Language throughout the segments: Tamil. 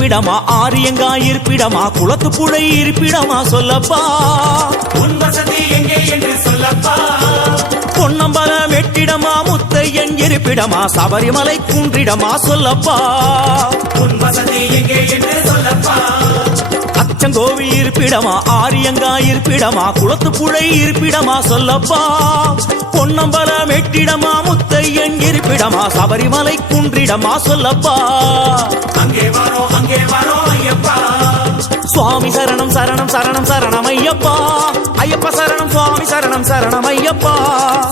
இருப்பிடமா ஆரியங்கா இருப்பிடமா குளத்து புழை இருப்பிடமா சொல்லப்பா உன் வசதி எங்கே என்று சொல்லப்பா பொன்னம்பலம் வெட்டிடமா முத்தையன் இருப்பிடமா சபரிமலை குன்றிடமா சொல்லப்பா உன் வசதி எங்கே என்று சொல்லப்பா அச்சங்கோவில் இருப்பிடமா ஆரியங்கா இருப்பிடமா குளத்து புழை இருப்பிடமா சொல்லப்பா பொன்னம்பலம் வெட்டிடமா முத்தையன் இருப்பிடமா சபரிமலை குன்றிடமா சொல்லப்பா அங்கே வரோம் ஐயப்பா சுவாமி சரணம் சரணம் சரணம் சரணம் ஐயப்பா ஐயப்ப சரணம் சுவாமி சரணம் சரணம் ஐயப்பா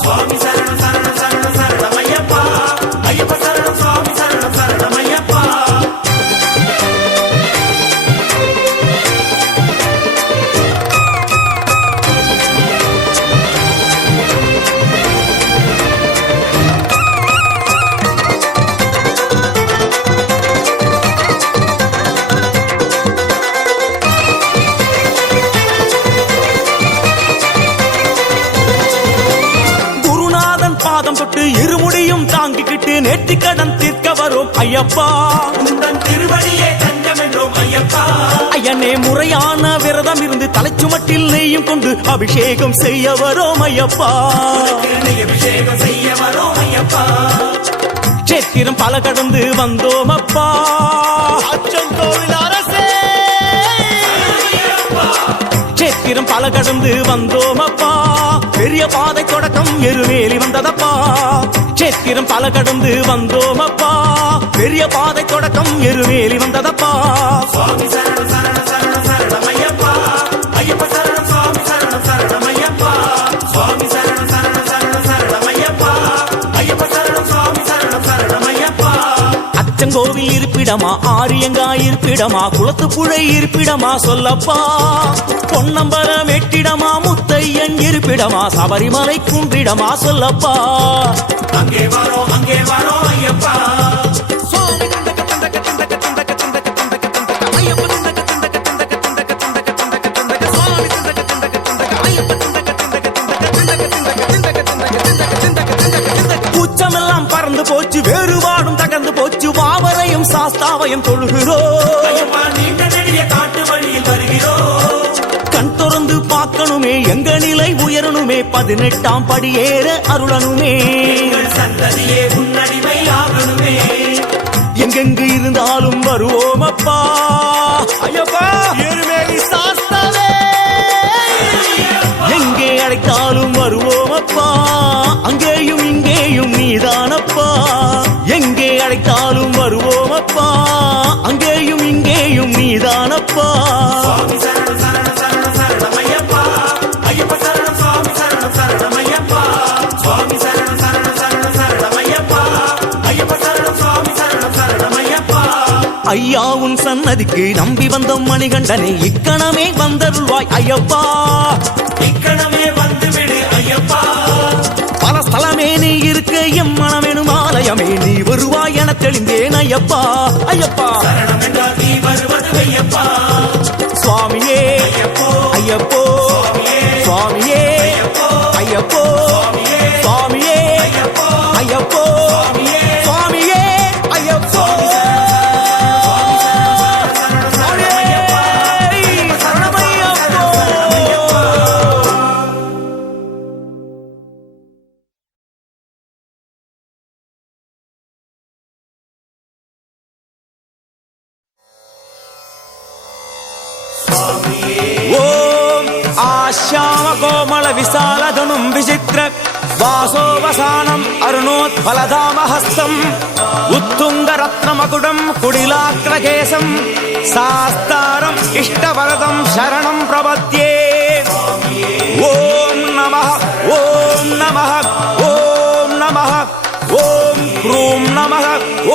சுவாமி சரணம் சரணம் சரணம் சரணம் ஐயப்பா ஐயப்ப சரணம் சுவாமி சரணம் சரணம் ஐயப்பா இருமுடியும் தாங்கிக்கிட்டு நேர்த்தி கடன் தீர்க்க வரும் ஐயப்பா உந்தன் திருவடியே தஞ்சம் என்றோம் ஐயப்பா ஐயனே முறையான விரதம் இருந்து தலைச்சுமட்டில் நெய்யும் கொண்டு அபிஷேகம் செய்ய வரோம் ஐயப்பா அபிஷேகம் செய்ய வரோம் ஐயப்பா சேத்திரம் பல கடந்து வந்தோம் அப்பா அச்சங்கோவில் அரசே சேத்திரம் பல கடந்து வந்தோம் அப்பா பெரிய பாதை தொடக்கம் எருமேலி வந்ததப்பா சேத்திரம் பல கடந்து வந்தோம் அப்பா பெரிய பாதை தொடக்கம் எருமேலி வந்ததப்பா சுவாமி சரணம் சரணம் சரணம் சரணம் ஐயப்பா ஐயப்ப சரணம் சுவாமி சரணம் சரணம் ஐயப்பா சுவாமி சரணம் சரணம் சரணம் சரணம் ஐயப்பா ஐயப்ப சரணம் சுவாமி சரணம் சரணம் ஐயப்பா அச்சங்கோவில் இருப்பிடமா ஆரியங்கா இருப்பிடமா குளத்து புழை இருப்பிடமா சொல்லப்பா பொன்னம்பலம் வெட்டிடமா முத்தையன் இருப்பிடமா சபரிமலை குன்றிடமா சொல்லப்பா அங்கே வரோம் ஐயப்பா கூச்சமெல்லாம் பறந்து போச்சு வேறுபாடும் தகர்ந்து போச்சு வாவரையும் சாஸ்தாவையும் தொழுகிறோம் காட்டு வழியில் வருகிறோம் கண் திறந்து பார்க்கணுமே எங்க நிலை உயரணுமே 18ஆம் படியேற அருளனுமே சந்ததியே உன்னடிமை ஆகணுமே எங்கெங்கு இருந்தாலும் வருவோம் அப்பா ஐயப்பா எருமேலி சாஸ்தாவே எங்கே அழைத்தாலும் வருவோம் அப்பா அங்கேயும் இங்கேயும் நீதானப்பா எங்கே அழைத்தாலும் வருவோம் அப்பா அங்கேயும் இங்கேயும் நீதானப்பா சுவாமி சரணம் சரணம் சரணம் சரணம் ஐயப்பா ஐயப்ப சரணம் சுவாமி சரணம் சரணம் ஐயப்பா சுவாமி சரணம் சரணம் சரணம் சரணம் ஐயப்பா ஐயப்ப சரணம் சுவாமி சரணம் சரணம் ஐயப்பா ஐயா உன் சன்னதிக்கு நம்பி வந்த மணிகண்டனே இக்கணமே வந்தருள்வாய் ஐயப்பா இக்கணமே வந்துவிடு ஐயப்பா பல ஸ்தலமே நீ இருக்க எம் மனமெனும் ஆலயமே நீ வருவாய் என தெளிந்தேன் ஐயப்பா ஐயப்பா சரணம் என்றால் நீ வருவது ஐயப்பா சுவாமியே ஐயப்போ சுவாமியே ஐயப்போ சுவாமியே ஐயப்போ சுவாமியே ஐயப்போ ஓம் ஆஷ்யாம கோமள விசாலதனும் விசித்ர வாசோவசானம் அருணோத்பலதாமஹஸ்தம் உத்துங்க ரத்னமகுடம் குடிலாக்ரகேசம் சாஸ்தாரம் இஷ்டவரதம் சரணம் பிரபத்யே ஓம் நமः ஓம் நமः ஓம் நமः ஓம் க்ரூம் நமः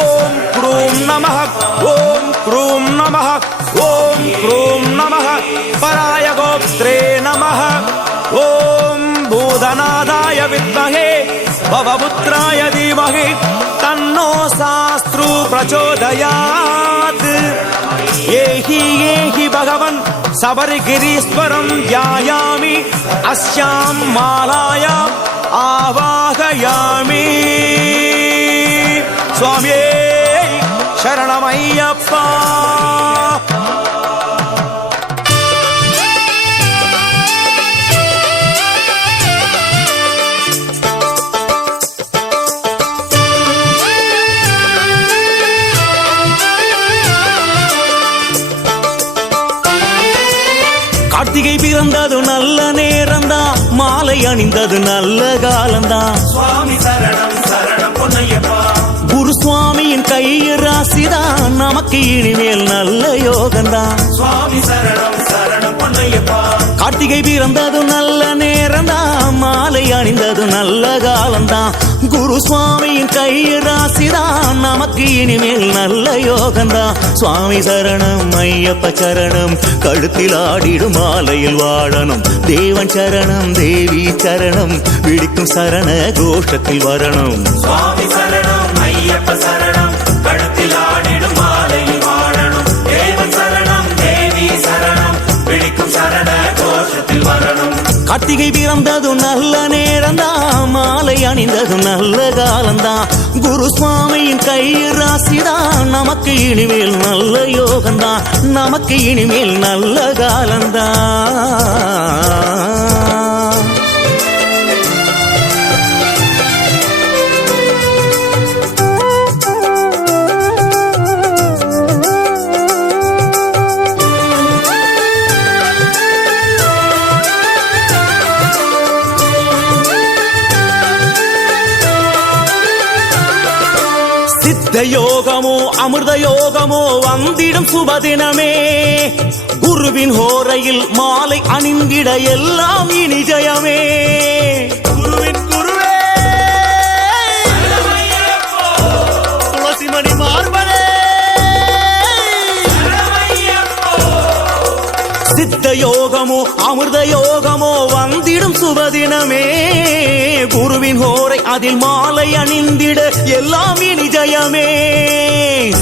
ஓம் க்ரூம் நமः ஓம் க்ரூம் நமः ஓம் க்ரூம் நமः பராய கோப்த்ரே நமः ஓம் பூதநாதாய வித்மஹே பவபுத்ராய தீமஹி தன்னோ சாஸ்த்ரு பிரச்சோதயாத் ஏஹி ஏஹி பகவன் சபரிகிரீஸ்வரம் தியாயாமி அஸ்யாம் மாலாயாம் ஆவாகயாமி சுவாமியே சரணம் ஐயப்பா. கார்த்திகை பிறந்தது நல்ல நேரம்தான், மாலை அணிந்தது நல்ல காலம்தான். சுவாமி சரணம் சரணம் பொன்னையப்பா. குரு சுவாமியின் கையில் ராசிதான், நமக்கு இனிமேல் நல்ல யோகம்தான். சுவாமி சரணம் சரணம் பொன்னையப்பா. கார்த்திகை பிறந்தது நல்ல நேரம்தான், மாலை அணிந்தது நல்ல காலம்தான். குரு சுவாமியின் கையில் ராசிதான், நமக்கு இனிமேல் நல்ல யோகம்தான். சுவாமி சரணம் ஐயப்ப சரணம், கழுத்தில் ஆடிடும் மாலையில் வாழணும். தேவன் சரணம் தேவி சரணம், விழிக்கும் சரண கோஷத்தில் வரணும். சுவாமி சரணம் ஐயப்ப சரணம், கழுத்தில் ஆடிடும் மாலையில் வாழணும். தேவன் சரணம் தேவி சரணம், விழிக்கும் சரண கோஷத்தில் வரணும். கார்த்திகை பிறந்தது நல்ல நேரம்தான், மாலை அணிந்தது நல்ல காலம்தான். குரு சுவாமியின் கையில் ராசிதான், நமக்கு இனிமேல் நல்ல யோகம்தான். நமக்கு இனிமேல் நல்ல காலம்தான். சித்த யோகமோ அமிர்த யோகமோ வந்திடும் சுபதினமே, குருவின் ஹோரையில் மாலை அணிந்திட எல்லாம் இனி ஜெயமே. குருவின் குருவே துளசிமணி மார்பனே, சித்த யோகமோ அமிர்த யோகமோ வந்திடும் சுபதினமே, குருவின் ஹோரை அதில் மாலை அணிந்திட எல்லாம் இனி ஜெயமே.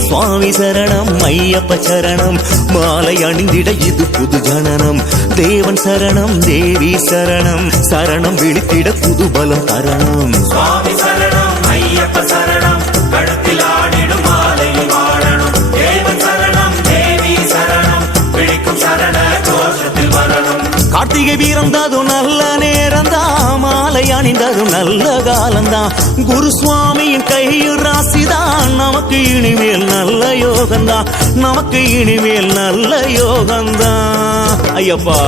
சுவாமி சரணம் ஐயப்ப சரணம், மாலை அணிந்திட இது புது ஜனனம். தேவன் சரணம் தேவி சரணம், சரணம் விழித்திட புது பலம் தரணம். சுவாமி சரணம் ஐயப்ப சரணம், கழுத்தில் ஆடிடும் மாலையில் வாழணும். தேவன் சரணம் தேவி சரணம், விழிக்கும் சரண கோஷத்தில் வரணும். கார்த்திகை பிறந்தது நல்ல நேரம்தான், மாலை அணிந்தது நல்ல காலம்தான். குரு சுவாமியின் கையில் ராசிதான், நமக்கு இனிமேல் நல்ல யோகம்தான். நமக்கு இனிமேல் நல்ல யோகம்தான். ஐயப்பா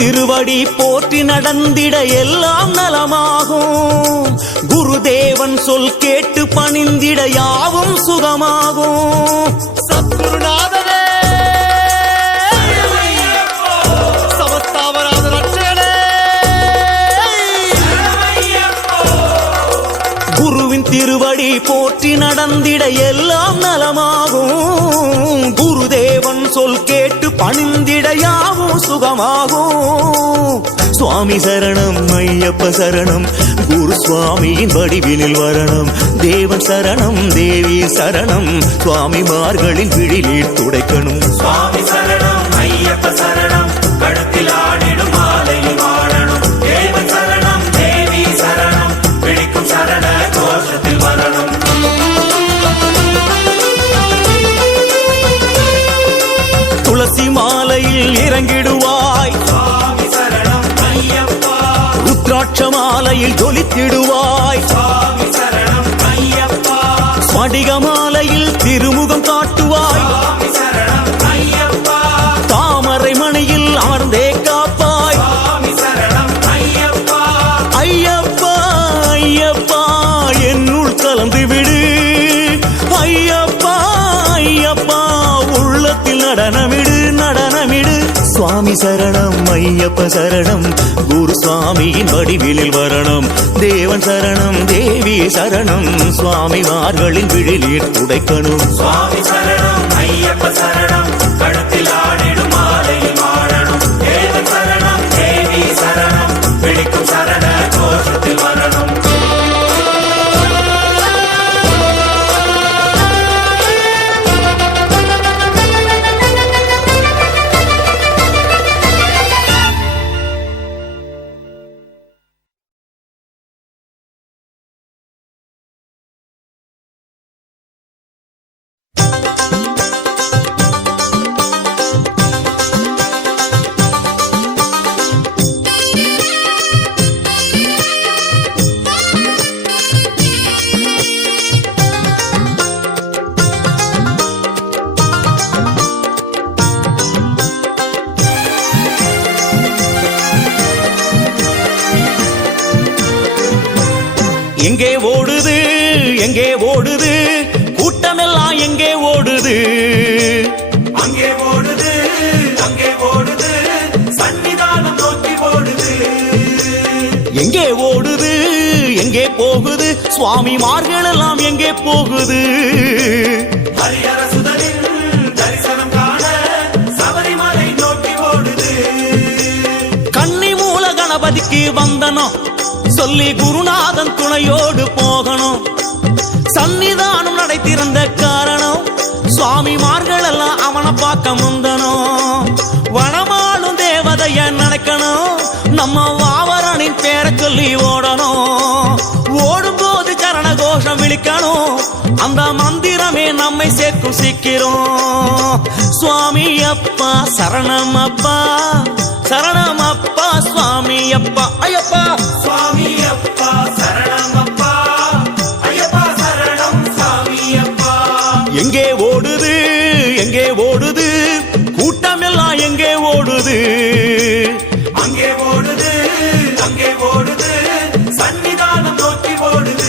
திருவடி போற்றி நடந்திட எல்லாம் நலமாகும். குருதேவன் சொல் கேட்டு பணிந்திட யாவும் சுகமாகும். சத்குருநாதனே சமஸ்தாவராத ரட்சகனே, குருவின் திருவடி போற்றி நடந்திட எல்லாம் நலமாகும். குருதேவன் சொல் கேட்டு பணிந்திட யாவும் சுகமாகும். சுவாமி சரணம் ஐயப்ப சரணம், குரு சுவாமியின் வடிவினில் வரணும். தேவன் சரணம் தேவி சரணம், சுவாமிமார்களின் விழிநீர் துடைக்கணும். சுவாமி சரணம் ஐயப்ப சரணம், கழுத்தில் ஆடிடும் மாலையில் வாழணும். தேவன் சரணம் தேவி சரணம், விழிக்கும் சரண கோஷத்தில் வரணும். துளசி மாலையில் இறங்கிடுவாய். சுவாமி சரணம் ஐயப்பா. ருத்ராட்ச மாலையில் ஜொலித்திடுவாய். சுவாமி சரணம் ஐயப்பா. ஸ்படிக மாலையில் திருமுகம் காட்டுவாய். சுவாமி சரணம் ஐயப்பா. தாமரை மணியில் அமர்ந்தே காப்பாய். சுவாமி சரணம் ஐயப்பா. ஐயப்பா ஐயப்பா என்னுள் கலந்து விடு. ஐயப்பா ஐயப்பா உள்ளத்தில் நடனமிடு நடனமிடு. சுவாமி சரணம் ஐயப்ப சரணம், குரு சுவாமியின் வடிவிலில் வரணும். தேவன் சரணம் தேவி சரணம், சுவாமிமார்களின் விழிநீர் துடைக்கணும். சுவாமி சரணம் ஐயப்ப சரணம், கழுத்தில் ஆடிடும் மாலையில் வாழணும். தேவன் சரணம் தேவி சரணம், விழிக்கும் சரண எங்கே ஓடுது எங்கே ஓடுது கூட்டமெல்லாம் எங்கே ஓடுது அங்கே ஓடுது அங்கே ஓடுது சன்னிதானம் நோக்கி ஓடுது எங்கே ஓடுது எங்கே போகுது சுவாமிமார்கள் எல்லாம் எங்கே போகுது ஹரிஹர சுதனின் தரிசனம் காண சபரிமலை நோக்கி ஓடுது கன்னி மூல கணபதிக்கு வந்தனம் சொல்லி குருநாதன் துணையோடு போகணும் சன்னிதானம் நடை திறந்த காரணம் சுவாமிமார்கள் எல்லாம் அவனை பார்க்க முந்தனும் வனமாளும் தேவதைய நினைக்கணும் நம்ம வாவரனின் பேரை சொல்லி ஓடணும் ஓடும்போது சரண கோஷம் விழிக்கணும் அந்த மந்திரமே நம்மை சேர்க்கும் சீக்கிரம் சுவாமி அப்பா சரணம் அப்பா சரணம் அப்பா சுவாமி அப்பா ஐயப்பா சுவாமி அப்பா சரணம் அப்பா ஐயப்பா சரணம் சாமி அப்பா எங்கே ஓடுது எங்கே ஓடுது கூட்டமெல்லாம் எங்கே ஓடுது அங்கே ஓடுது அங்கே ஓடுது சன்னிதானம் நோக்கி ஓடுது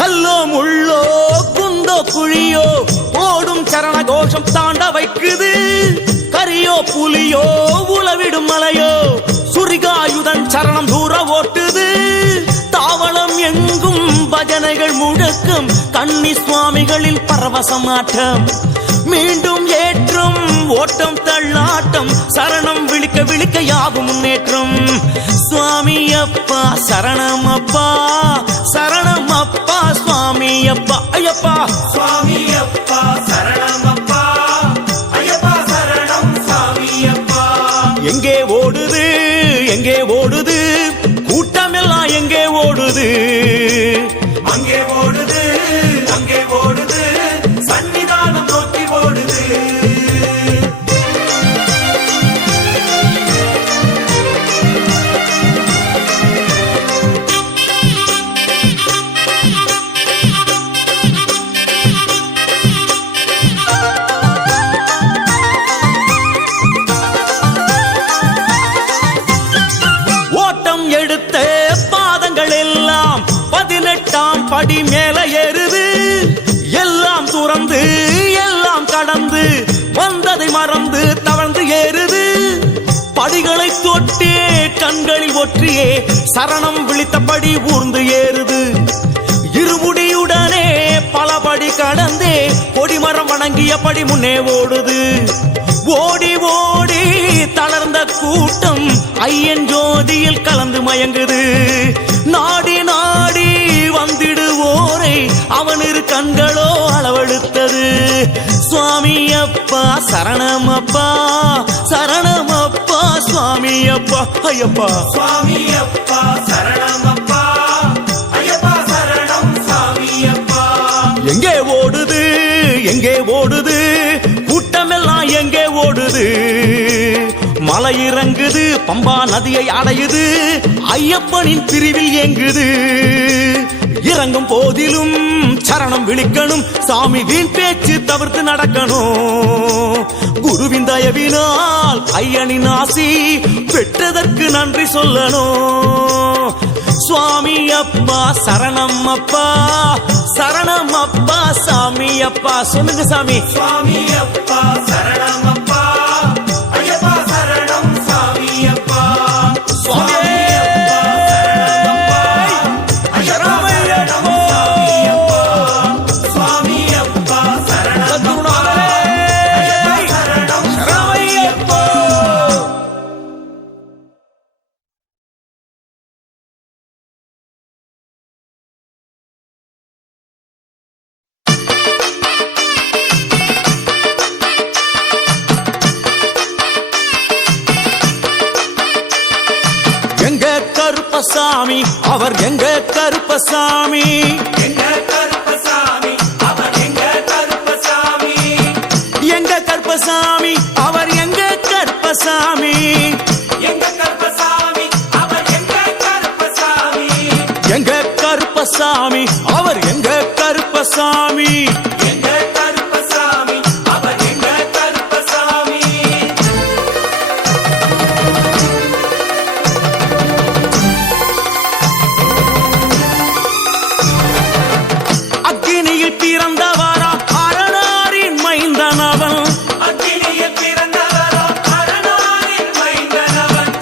கல்லோ முள்ளோ குந்தோ குழியோ ஓடும் சரண கோஷம் தாண்ட வைக்குது கரியோ புலியோ உளவிடும் மலையோ சுரிகாயுதன் சரணம் தூர ஓட்டுது தாவளம் எங்கும் பஜனைகள் முழக்கம் கன்னி சுவாமிகளில் பரவசமாட்டம் மீண்டும் ஏற்றம் ஓட்டம் தள்ளாட்டம் சரணம் விழிக்க விழிக்க யாவும் முன்னேற்றம் சுவாமி அப்பா சரணம் அப்பா சரணம் அப்பா சுவாமி அப்பா ஐயப்பா சுவாமி அப்பா சரணம் அப்பா ஐயப்பா சரணம் சாமி அப்பா எங்கே ஓடுது எங்கே ஓடுது கூட்டமெல்லாம் எங்கே ஓடுது அங்கே ஓடுது அங்கே ஓடுது சன்னிதானம் நோக்கி ஓடுது ஓட்டம் எடுத்த பாதங்கள் எல்லாம் 18ஆம் படி மேல ஏறுது எல்லாம் துறந்து எல்லாம் கடந்து வந்ததை மறந்து தவழ்ந்து ஏறுது படிகளை தொட்டே கண்களில் ஒற்றியே சரணம் விழித்தபடி ஊர்ந்து ஏறுது இருமுடியுடனே பலபடி கடந்தே கொடிமரம் வணங்கியபடி முன்னே ஓடுது ஓடி ஓடி தளர்ந்த கூட்டம் ஐயன் ஜோதியில் கலந்து மயங்குது நாடி நாடி வந்திடுவோரை அவன் இரு கண்களோ அளவெடுத்தது சுவாமி அப்பா சரணம் அப்பா சரணம் அப்பா சுவாமி அப்பா ஐயப்பா சுவாமி அப்பா சரணம் அப்பா ஐயப்பா சரணம் சாமி அப்பா எங்கே ஓடுது எங்கே ஓடுது கூட்டமெல்லாம் எங்கே ஓடுது மலை இறங்குது பம்பா நதியை அடையுது ஐயப்பனின் பிரிவில் எங்குது இறங்கும் போதிலும் சரணம் விழிக்கணும் சாமி வீண் பேச்சு தவிர்த்து நடக்கணும் குருவின் தயவினால் ஐயனின் ஆசி பெற்றதற்கு நன்றி சொல்லணும் சுவாமி அப்பா சரணம் அப்பா சரணம் அப்பா சாமி அப்பா சொல்லுங்க சாமி சுவாமி அப்பா சரணம் அப்பா ஐயப்பா சரணம் சாமி அப்பா சுவாமி அப்பா சரணம் அப்பா ஐயப்பா சரணம் சாமி அப்பா சுவாமி அப்பா சரணம் அப்பா ஐயப்பா சரணம் சாமி அப்பா எங்க கருப்பசாமி அவர் எங்க கருப்பசாமி எங்க கருப்பசாமி அவர் எங்க கருப்பசாமி எங்க கருப்பசாமி அவர் எங்க கருப்பசாமி கருப்பசாமி அவர் எங்க கருப்பசாமி. எங்க கருப்பசாமி அவர் எங்க கருப்பசாமி. அக்கினியில் பிறந்தவரா அரணாரின் மைந்தனவன். அக்கினியில் பிறந்தவரா அரணாரின் மைந்தனவன்.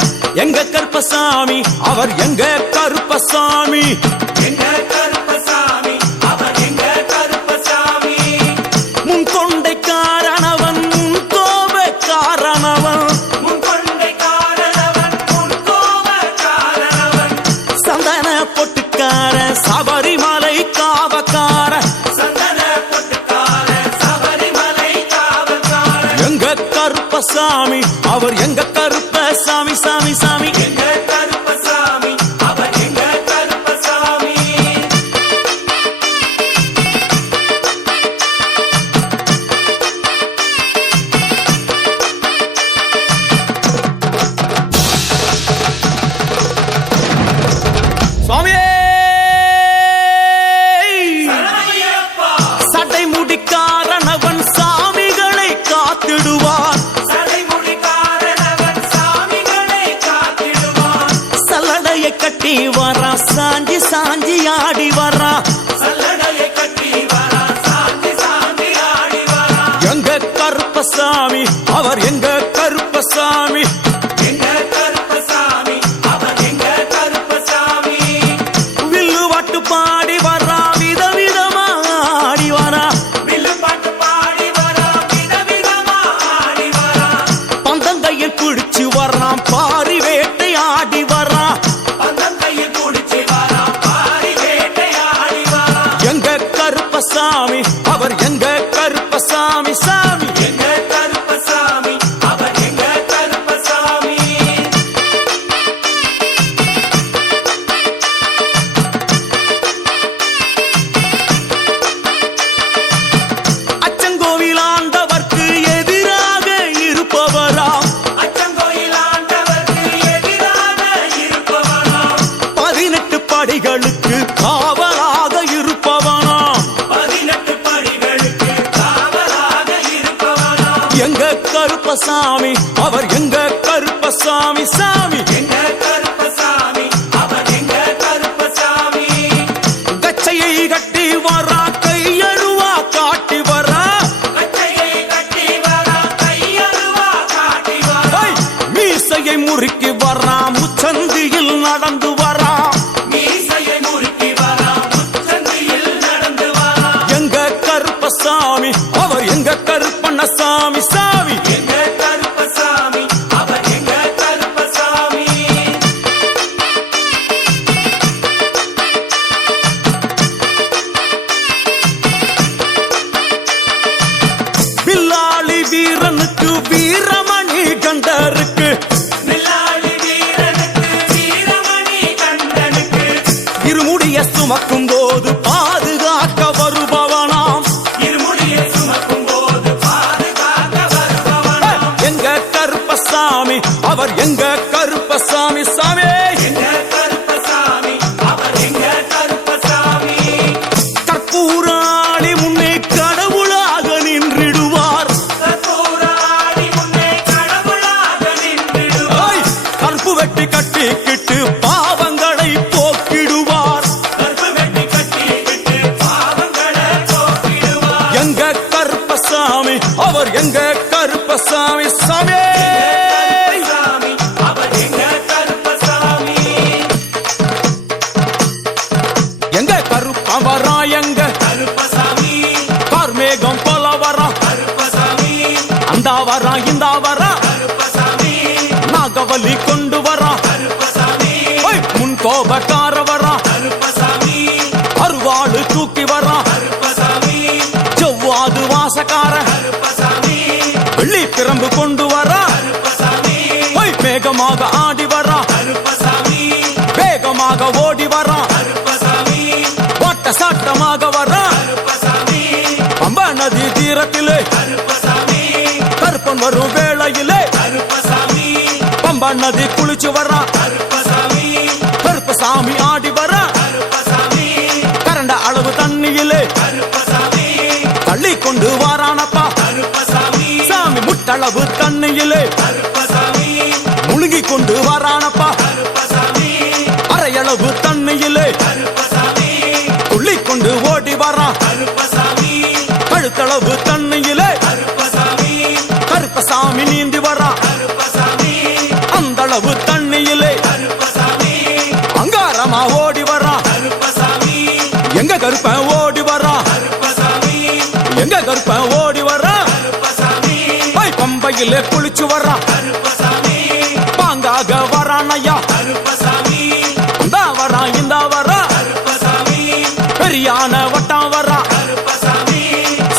எங்க கருப்பசாமி அவர் எங்க கருப்பசாமி. எங்க கருப்பசாமி அவர் எங்க கருப்பசாமி. முன்கொண்டைக்காரனவன் முன்கோபக்காரனவன். முன்கொண்டைக்காரனவன் முன்கோபக்காரனவன். சந்தன பொட்டுக்கார சபரிமலை காவக்கார. சந்தன பொட்டுக்கார சபரிமலை காவல்கார. எங்க கருப்பசாமி அவர் எங்க கருப்பசாமி சாமி சாமி. எங்க கருப்பசாமி அவர் எங்க கருப்பசாமி. சுவாமியே சரணமையப்பா. சட்டை முடிக்காரனவன் சாமிகளை காத்திடுவான். சடைமுடிக்காரனவன் சாமிகளை காத்திடுவான். சல்லடையை கட்டி வரா சாஞ்சி சாஞ்சி ஆடி வரா. சல்லடையை கட்டி வரா சாந்தி சாந்தி ஆடி வரா. எங்க கருப்பசாமி அவர் எங்க கருப்பசாமி. எங்க கருப்பசாமி அவர் எங்க கருப்பசாமி. வில்லு வாட்டு பாடி வரா விதவிதமா ஆடி வரா. வில்லு பாட்டு பாடி வரா விதவிதமா ஆடி வரா. பந்தங்கையில் பிடிச்சு வர்றான் பாரி வேட்டை ஆடி வரா. பந்தங்கையில் குடிச்சு வரா பாரி வேட்டையாடி வரா. எங்க கருப்பசாமி அவர் எங்க கருப்பசாமி சாமி. எங்க கருப்பசாமி அவர் எங்க கருப்பசாமி. அச்சங்கோவில் ஆண்டவர்க்கு எதிராக இருப்பவராம். அச்சங்கோயில் ஆண்டவர்க்கு எதிராக இருப்பவனாம். 18 படிகளுக்கு காவலாக இருப்பவனாம். 18 படிகளுக்கு காவலாக இருப்பவனாம். எங்க கருப்பசாமி அவர் எங்க கருப்பசாமி சாமி. எங்க கருப்பசாமி அவர் எங்க கருப்பசாமி. கச்சையை கட்டி வரா கையழுவா காட்டி வரா. கச்சையை கட்டி வரா கையருவா காட்டி வரா. ஐ, மீசையை முறுக்கி வரா முச்சந்தியில் நடந்து வரா. மீசையை முறுக்கி வரா முச்சந்தியில் நடந்து வரா. எங்க கருப்பசாமி அவர் எங்க கருப்பண்ணசாமி சாமி. எங்க கருப்பசாமி அவர் எங்க கருப்பசாமி. பில்லாளி வீரனுக்கு வீரமணி கண்டருக்கு. நில்லாளி வீரனுக்கு வீரமணி கண்டனுக்கு. இருமுடிய சுமக்கும் போது பாதுகாக்க வருபவனாம். இருமுடியை சுமக்கும் போது பாதுகாக்க வருபவனாம். எங்க கருப்பசாமி அவர் எங்க கருப்பசாமி சாமி. எங்க கருப்பசாமி அவர் எங்க கருப்பசாமி. கற்பூராளி முன்னே கடவுளாக நின்றிடுவார். கற்பூராடி முன்னே கடவுளாக நின்றிடுவார். ஐ, கற்பு வெட்டி கட்டிக்கிட்டு பாவங்களை போக்கிடுவார். கற்பு வெட்டி கட்டிக்கிட்டு பாவங்களை போக்கிடுவார். எங்க கருப்பசாமி அவர் எங்க கருப்பசாமி சாமி. கருப்பசாமி அவர் எங்க கருப்பசாமி. எங்க கருப்பவரா எங்க கருப்பசாமி கார்மேகம் போல வரா. கருப்பசாமி அந்த வரா இந்த வரா கருப்பசாமி நாகவலி கொண்டு வரா. கருப்பசாமி ஐ, முன் கோபக்கார வரா. கருப்பசாமி அருவாளு தூக்கி வரா. கருப்பசாமி செவ்வாது வாசக்கார கருப்பசாமி வெள்ளி பிரம்பு கொண்டு வரா. கருப்பசாமி ஐ, வேகமாக ஆடி வரா. கருப்பசாமி வேகமாக ஓடி வரா. கருப்பசாமி ஓட்ட சாட்டமாக வரா. கருப்பசாமி பம்பா நதி தீரத்திலே கருப்பசாமி கருப்பன் வரும் வேளையிலே கருப்பசாமி பம்பா நதி குளிச்சு வரா. கருப்பசாமி கருப்பசாமி ஆடி வரா. கருப்பசாமி அரையளவு தண்ணியிலே கருப்பசாமி முழுகிக் கொண்டு வரானப்பா கருப்பசாமி அரையளவு தண்ணியிலே கருப்பசாமி துள்ளிக் கொண்டு ஓடி வரான் கருப்பசாமி கழுத்தளவு தண்ணியிலே கருப்பசாமி கருப்பசாமி நீந்தி வரான் கருப்பசாமி அந்த அளவு தண்ணியிலே கருப்பசாமி அங்காரமா ஓடி வரான் கருப்பசாமி எங்க கருப்பன் ஓடி வரான் கருப்பசாமி எங்க கருப்பன் ஓடி வரான் கருப்பசாமி பம்பையிலே குளிச்சு வரான் கருப்பசாமி பாங்காக வரான் ஐயா கருப்பசாமி இந்த வரான் இந்த வரான் கருப்பசாமி பெரியான வட்டம் வரான் கருப்பசாமி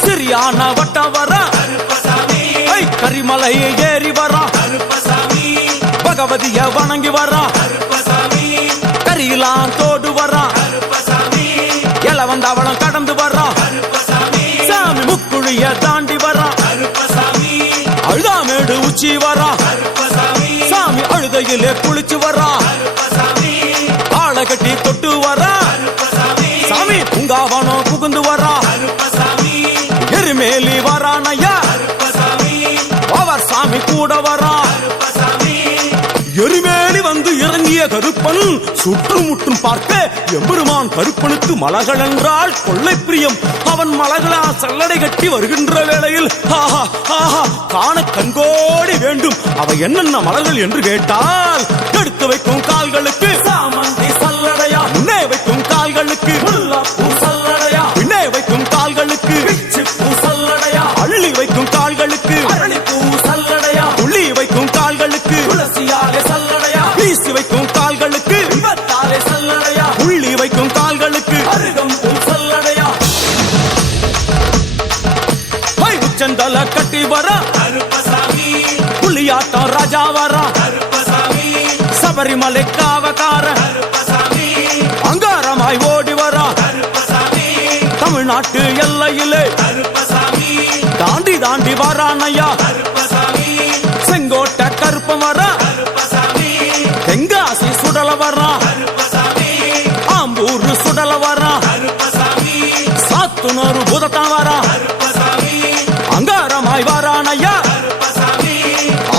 சிறியான வட்டம் வரான் கருப்பசாமி கரிமலையை ஏறி வரான் கருப்பசாமி பகவதிய வணங்கி வரான் கருப்பசாமி கரியெல்லாம் தோடு வரான் கருப்பசாமி எல வந்தவளம் கடந்து வரான் கருப்பசாமி சாமி முக்குழிய தாண்டி வரான் கருப்பசாமி அழுதாமேடு உச்சி வரான் கருப்பசாமி சாமி அழுதையிலே குளிச்சு வரான் கருப்பசாமி ஆளை கட்டி தொட்டு வரான் கருப்பசாமி சாமி பூங்காவனம் புகுந்து வரான் கருப்பசாமி எருமேலி வரான் ஐயா கருப்பசாமி அவர் சாமி கூட வரான் கருப்பசாமி எருமேலி வந்து இறங்கிய கருப்பன் சுற்றுமுற்றும் பார்க்க எம்பெருமான் கருப்பனுக்கு மலகள் என்றால் கொள்ளை பிரியம். அவன் மலகளா சல்லடை கட்டி வருகின்ற வேளையில் ஆஹா ஆஹா காண கண்கோடி வேண்டும். அவை என்னென்ன மலர்கள் என்று கேட்டால் எடுத்து வைக்கும் கால்களுக்கு சாமந்தி சல்லடையா, முன்னே வைக்கும் கால்களுக்கு முல்லைப்பூ சல்லடையா, பின்னே வைக்கும் கால்களுக்கு பிச்சிப்பூ சல்லடையா, அள்ளி வைக்கும் கால்களுக்கு அரளிப்பூ சல்லடையா, புள்ளி வைக்கும் கால்களுக்கு துளசியாலே சல்லடையா, வீசி வைக்கும் கால்களுக்கு விபத்தாலே சல்லடையா, புள்ளி வைக்கும் கால்களுக்கு அருகம்பூ சல்லடையா, உச்சந்தல கட்டி வர கருப்பசாமி புலியாட்டம் ராஜா வர கருப்பசாமி சபரிமலை காவக்கார கருப்பசாமி அங்காரமாய் ஓடி வர கருப்பசாமி தமிழ்நாட்டு எல்லையிலே கருப்பசாமி தாண்டி தாண்டி வரானையா கருப்பசாமி செங்கோட்டை கருப்பம் வர கருப்பசாமி தெங்காசி சுடல வர கருப்பசாமி ஆம்பூர் சுடல வர கருப்பசாமி சாத்துனூர் புதத்தான் வர கருப்பசாமி அங்காரமாய் வரானையா கருப்பசாமி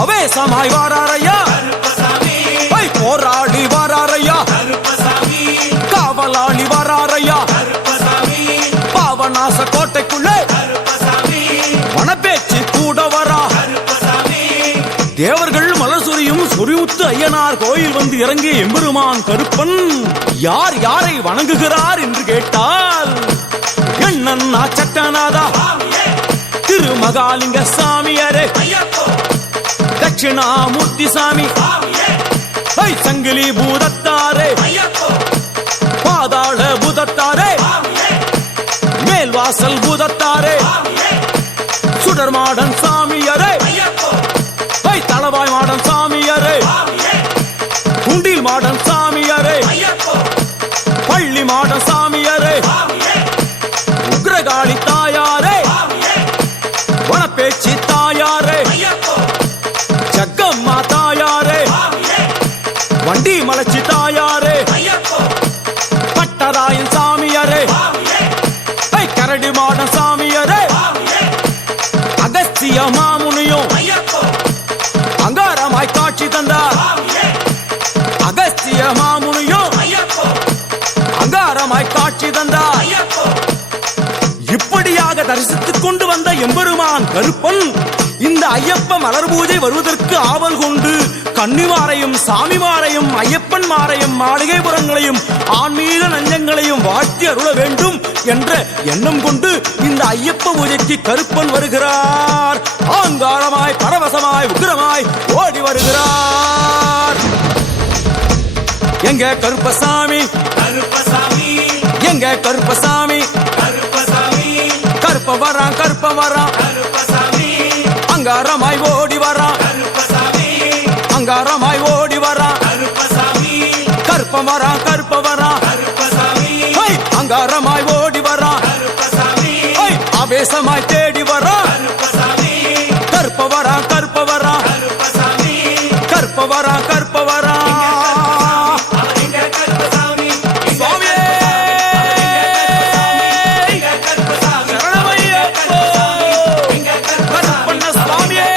அவேசமாய் வராரையா கருப்பசாமி போராடி வராரையா கருப்பசாமி காவலாளி வராரையா கருப்பசாமி பாவநாச கோட்டைக்குள்ளே கருப்பசாமி வனப்பேச்சு கூட வரா கருப்பசாமி தேவர்கள் மலர் சொரியும் சொரிமுத்து ஐயனார் கோயில் வந்து இறங்கிய எம்பெருமான் கருப்பன் யார் யாரை வணங்குகிறார் என்று கேட்டால் எண்ணன்னா சட்டநாதா சுவாமியே திருமகாலிங்க சாமியாரே ஐயப்போ தட்சிணாமூர்த்தி சாமி சுவாமியே சங்கிலி பூதத்தாரே ஐயப்போ பாதாள பூதத்தாரே சுவாமியே மேல்வாசல் பூதத்தாரே சுவாமியே சுடர்மாடன் சாமியாரே ஐயப்போ தளவாய் மாடன் சாமியாரே சுவாமியே குண்டில் மாடன் சாமியாரே ஐயப்போ பள்ளி மாடன் சாமியாரே சுவாமியே உக்ரகாளி தாயாரே சுவாமியே வனப்பேச்சி தாயாரே ஐயப்போ ஜக்கம்மா தாயாரே சுவாமியே வண்டி மலச்சி தாயாரே ஐயப்போ பட்டராயன் சாமியாரே சுவாமியே கரடி மாடன் சாமியாரே சுவாமியே அகஸ்திய மாமுனியும் ஐயப்போ அங்காரமாய் காட்சி தந்தார் சுவாமியே அகஸ்திய மாமுனியும் ஐயப்போ அங்காரமாய் காட்சி தந்தார் ஐயப்போ இப்படியாக தரிசித்துக் கொண்டு வந்த எம்பெருமான் கருப்பன் இந்த ஐயப்ப மலர் பூஜை வருவதற்கு ஆவல் கொண்டு கன்னிமாரையும் சாமிமாரையும் ஐயப்பன்மாரையும் மாளிகைபுரங்களையும் ஆன்மீக நஞ்சங்களையும் வாழ்த்தி அருள வேண்டும் என்ற எண்ணம் கொண்டு இந்த ஐயப்ப பூஜைக்கு கருப்பன் வருகிறார். ஆங்காரமாய் பரவசமாய் உக்கிரமாய் ஓடி வருகிறார். எங்க கருப்பசாமி கருப்பசாமி எங்க கருப்பசாமி கருப்பசாமி கருப்ப வரான் கருப்ப வரான் கருப்பசாமி அங்காரமாய் ஓடி வரான் கருப்பசாமி அங்காரமாய் ஓடி வரான் கருப்பசாமி கருப்ப வரான் கருப்ப வரான் கருப்பசாமி அங்காரமாய் ஓடி வரான் கருப்பசாமி ஆவேசமாய் தேடி வரான் கருப்பசாமி கருப்ப வரான் கருப்ப வரான் கருப்பசாமி கருப்ப வரான் கருப்ப வரான் எங்க கருப்பசாமி சுவாமியே எங்க கருப்பசாமி சரணமையப்போ எங்க கருப்பசாமி கருப்பண்ண சுவாமியே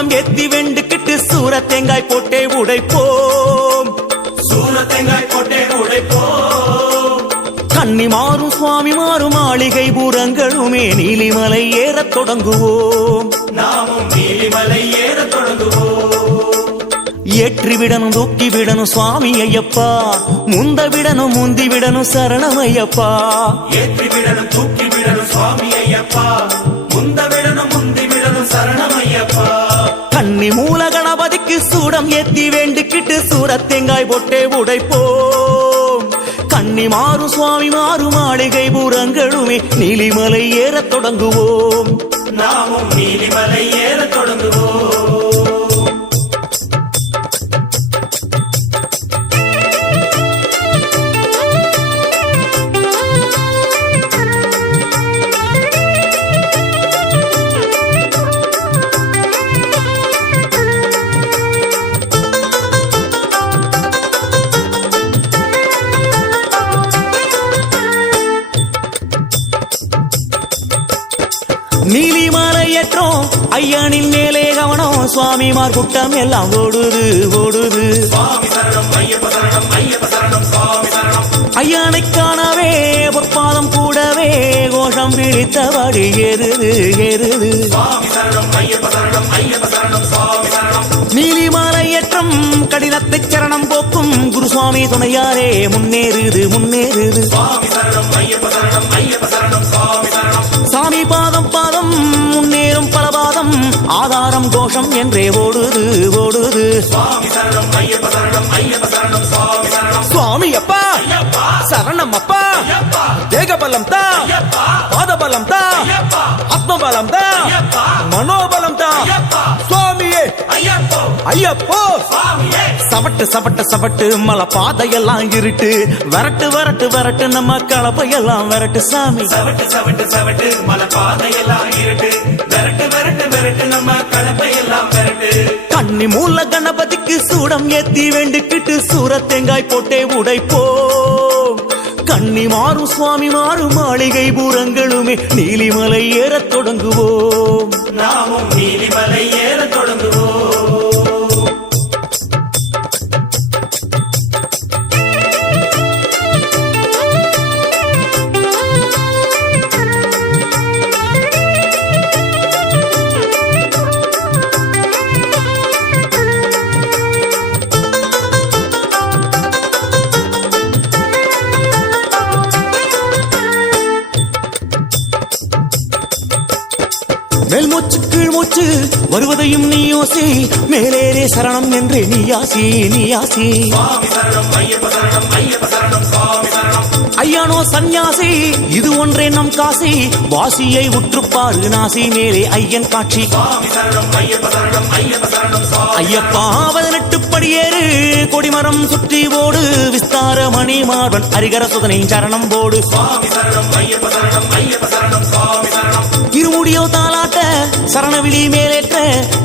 சூடம் ஏத்தி வெண்டுக்கிட்டு சூர தேங்காய் போட்டே உடைப்போம். சூர தேங்காய் போட்டே உடைப்போம். கன்னி மாறும் சுவாமி மாறும் மாளிகை பூரங்களுமே நீலிமலை ஏறத் தொடங்குவோம். நாமும் நீலிமலை ஏறத் தொடங்குவோம். ஏற்றி விடணும் தூக்கி விடணும் சுவாமி ஐயப்பா, முந்த விடணும் முந்தி விடணும் சரணம் ஐயப்பா. ஏற்றி விடணும் தூக்கி விடணும் சுவாமி ஐயப்பா, முந்த விடணும் முந்தி விடணும் சரணம் ஐயப்பா. கன்னி மூல கணபதிக்கு சூடம் ஏத்தி வேண்டிக்கிட்டு சூர தேங்காய் போட்டே உடைப்போம். கன்னி மாறும் சுவாமி மாறும் மாளிகை பூரங்களுமே நீலிமலை ஏறத் தொடங்குவோம். நாமும் நீலிமலை ஏறத் தொடங்குவோம். நீலிமலை ஏற்றோம் ஐயனின் மேலே கவனம், சுவாமிமார் கூட்டம் எல்லாம் ஓடுது ஓடுது. சுவாமி சரணம் ஐயப்ப சரணம் ஐயப்ப சரணம் சுவாமி சரணம். ஐயனை காணவே பொற்பாதம் கூடவே கோஷம் விழித்தபடி ஏறுது ஏறுது. சுவாமி சரணம் ஐயப்ப சரணம் ஐயப்ப சரணம் சுவாமி சரணம். நீலிமலை ஏற்றம் கடினத்தை சரணம் போக்கும் குருசுவாமி துணையாரே முன்னேறுது முன்னேறுது. சுவாமி சரணம் ஐயப்ப சரணம் ஐயப்ப சரணம் சுவாமி சரணம். சாமி பாதம் பாதம் முன்னேறும் பலபாதம் ஆதாரம் கோஷம் என்றே ஓடுது ஓடுது. சுவாமி சரணம் ஐயப்ப சரணம் ஐயப்ப சரணம் சுவாமி சரணம். சுவாமி அப்பா ஐயப்பா சரணம் அப்பா, ஐயப்பா தேகபலம் தா ஐயப்பா பாதபலம் தா ஐயப்பா ஆத்மபலம் தா ஐயப்பா மனோபலம் தா ஐயப்பா சுவாமியே ஐயப்போ ஐயப்போ. சுவாமியே சவட்டு சவட்டு சவட்டு மலை பாதையெல்லாம் இருட்டு, வரட்டு வரட்டு வரட்டு நம்ம கலப்பையெல்லாம் வரட்டு சாமி. சவட்டு சவட்டு சவட்டு மலை பாதையெல்லாம் இருட்டு, விரட்டு விரட்டு விரட்டு நம்ம கலப்பையெல்லாம் விரட்டு. கன்னி மூல கணபதிக்கு சூடம் ஏத்தி வேண்டிக்கிட்டு சூர தேங்காய் போட்டே உடைப்போம். கன்னி மாறும் சுவாமி மாறும் மாளிகை பூரங்களுமே நீலிமலை ஏறத் தொடங்குவோம். நாமும் நீலிமலை ஏறத் தொடங்குவோம். மேல்மூச்சு கீழ்மூச்சு வருவதையும் நீ யோசி, மேலேரே சரணம் என்றே நீயாசி நீயாசி. சுவாமி சரணம் ஐயப்ப சரணம் ஐயப்ப சரணம் சுவாமி சரணம். ஐயானோ சந்நியாசி இது ஒன்றே நம் காசி, வாசியை உற்றுப்பாரு நாசி மேலே ஐயன் காட்சி. சுவாமி சரணம் ஐயப்ப சரணம் ஐயப்ப சரணம் சுவாமி. ஐயப்பா 18 படியேறு கொடிமரம் சுற்றி ஓடு, விஸ்தார மணி மார்பன் அரிகர சுதனை சரணம் போடு. சுவாமி சரணம் ஐயப்ப சரணம் ஐயப்ப சரணம் சுவாமி சரணம். இருமுடியோ தாளாட்ட சரணவிழி மேலேற்ற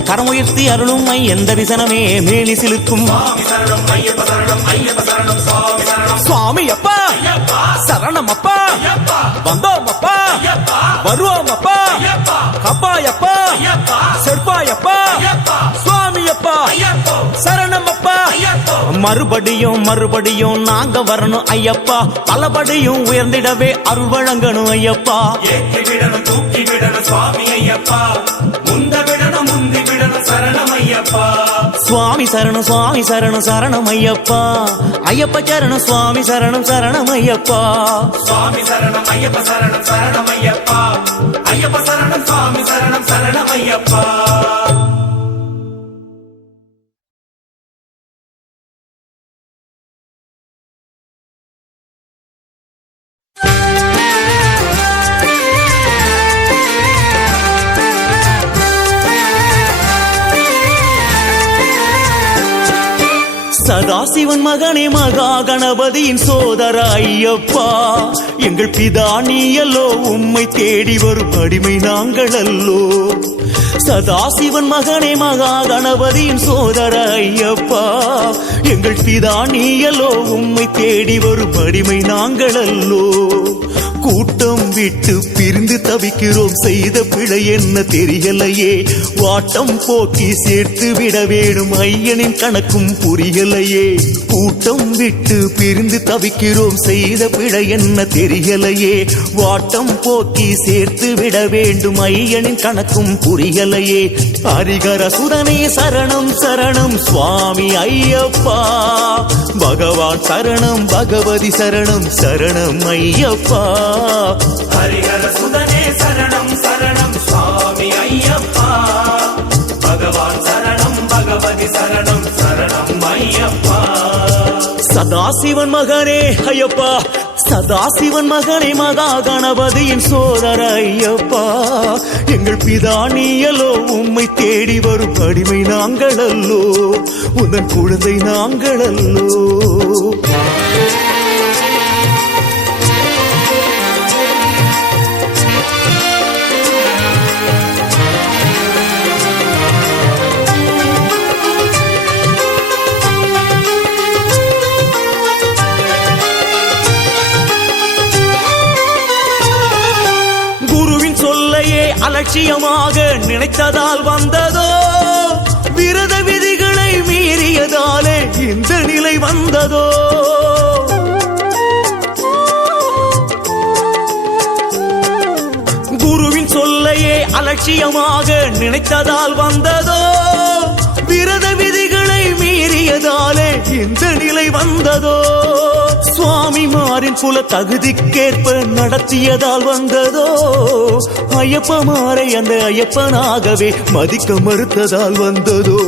கரமுயர்த்தி அருளும் ஐயன் தரிசனமே மேனி சிலுக்கும். சுவாமி சரணம் ஐயப்ப சரணம் ஐயப்ப சரணம் சுவாமி சரணம். சுவாமி அப்பா ஐயப்பா சரணம் அப்பா, ஐயப்பா வந்தோம் அப்பா ஐயப்பா வருவோம் அப்பா, ஐயப்பா கப்பாயப்பா ஐயப்பா செற்பாயப்பா ஐயப்பா சுவாமி அப்பா ஐயப்போ சரணம் அப்பா. ஐயப்போ மறுபடியும் மறுபடியும் நாங்க வரணும் ஐயப்பா, பலபடியும் உயர்ந்திடவே அருள் வழங்கணும் ஐயப்பா. ஏற்றி விடணும் தூக்கி விடணும் சுவாமி ஐயப்பா, முந்த விடணும் முந்தி விடணும் சரணம் ஐயப்பா. சுவாமி சரணம் சுவாமி சரணம் சரணம் ஐயப்பா, ஐயப்ப சரணம் சுவாமி சரணம் சரணம் ஐயப்பா. சுவாமி சரணம் ஐயப்ப சரணம் சரணம் ஐயப்பா, ஐயப்ப சரணம் சுவாமி சரணம் சரணம் ஐயப்பா. சதாசிவன் மகனே மகா கணபதியின் சோதர ஐயப்பா, எங்கள் பிதா நீயல்லோ, உம்மை தேடி வரும் அடிமை நாங்கள் அல்லோ. சதாசிவன் மகனே மகா கணபதியின் சோதர ஐயப்பா, எங்கள் பிதா நீயல்லோ, உம்மை தேடி வரும் அடிமை நாங்கள் அல்லோ. கூட்டம் விட்டு பிரிந்து தவிக்கிறோம், செய்த பிழை என்ன தெரியலையே. வாட்டம் போக்கி சேர்த்து விட வேணும், ஐயனின் கணக்கும் புரியலையே. கூட்டம் விட்டு பிரிந்து தவிக்கிறோம், செய்த பிழை என்ன தெரியலையே. வாட்டம் போக்கி சேர்த்து விட வேண்டும், ஐயனின் கணக்கும் புரியலையே. ஹரிகர சுதனே சரணம் சரணம் சுவாமி ஐயப்பா. பகவான் சரணம், பகவதி சரணம், சரணம் ஐயப்பா. ஹரிஹர சுதனே சரணம் சரணம் சுவாமி ஐயப்பா. பகவான் சரணம், பகவதி சரணம், சரணம் ஐயப்பா. சதாசிவன் மகனே ஐயப்பா, சதாசிவன் மகனே மகா கணபதியின் சோதர ஐயப்பா. எங்கள் பிதா நீயலோ, உம்மை தேடி வரும் அடிமை நாங்கள் அல்லோ, உந்தன் குழந்தை நாங்கள் அல்லோ. அலட்சியமாக நினைத்ததால் வந்ததோ, விரத விதிகளை மீறியதாலே இந்த நிலை வந்ததோ. குருவின் சொல்லையே அலட்சியமாக நினைத்ததால் வந்ததோ, விரத விதிகளை மீறியதாலே இந்த நிலை வந்ததோ. சுவாமிமாரின் புல தகுதிக்கேற்ப நடத்தியதால் வந்ததோ. ஐயப்பமாரை அந்த ஐயப்பனாகவே மதிக்க மறுத்ததால் வந்ததோ.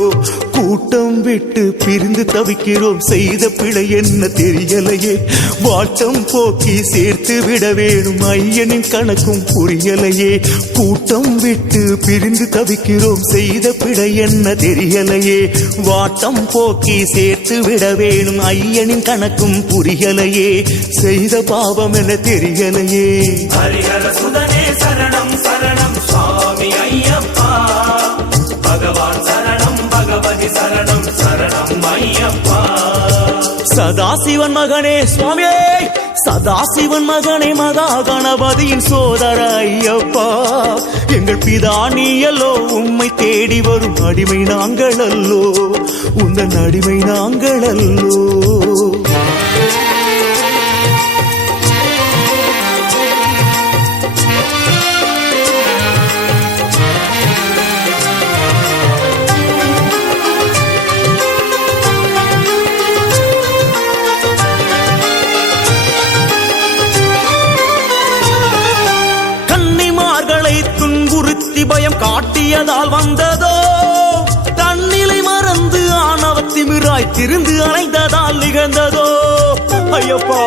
கூட்டம் விட்டு பிரிந்து தவிக்கிறோம், செய்த பிழை என்ன தெரியலையே. வாட்டம் போக்கி சேர்த்து விட வேணும், ஐயனின் கணக்கும் புரியலையே. கூட்டம் விட்டு பிரிந்து தவிக்கிறோம், செய்த பிழை என்ன தெரியலையே. வாட்டம் போக்கி சேர்த்து விட வேணும், ஐயனின் கணக்கும் புரியலையே. செய்த பாவம் என தெரியலையே. ஹரிஹர சுதனே சரணம் சரணம் சுவாமி ஐயப்பா. பகவான் சரணம், பகவதி சரணம், சரணம் ஐயப்பா. சதாசிவன் மகனே சுவாமியே, சதாசிவன் மகனே மகா கணபதியின் சோதர ஐயப்பா. எங்கள் பிதா நீயல்லோ, உம்மை தேடி வரும் அடிமை நாங்கள் அல்லோ, உந்தன் அடிமை நாங்கள் அல்லோ. பயம் காட்டியதால் வந்ததோ, தன்னிலை மறந்து ஆணவத் திமிராய் திரிந்து அலைந்ததால் நிகழ்ந்ததோ. ஐயப்பா,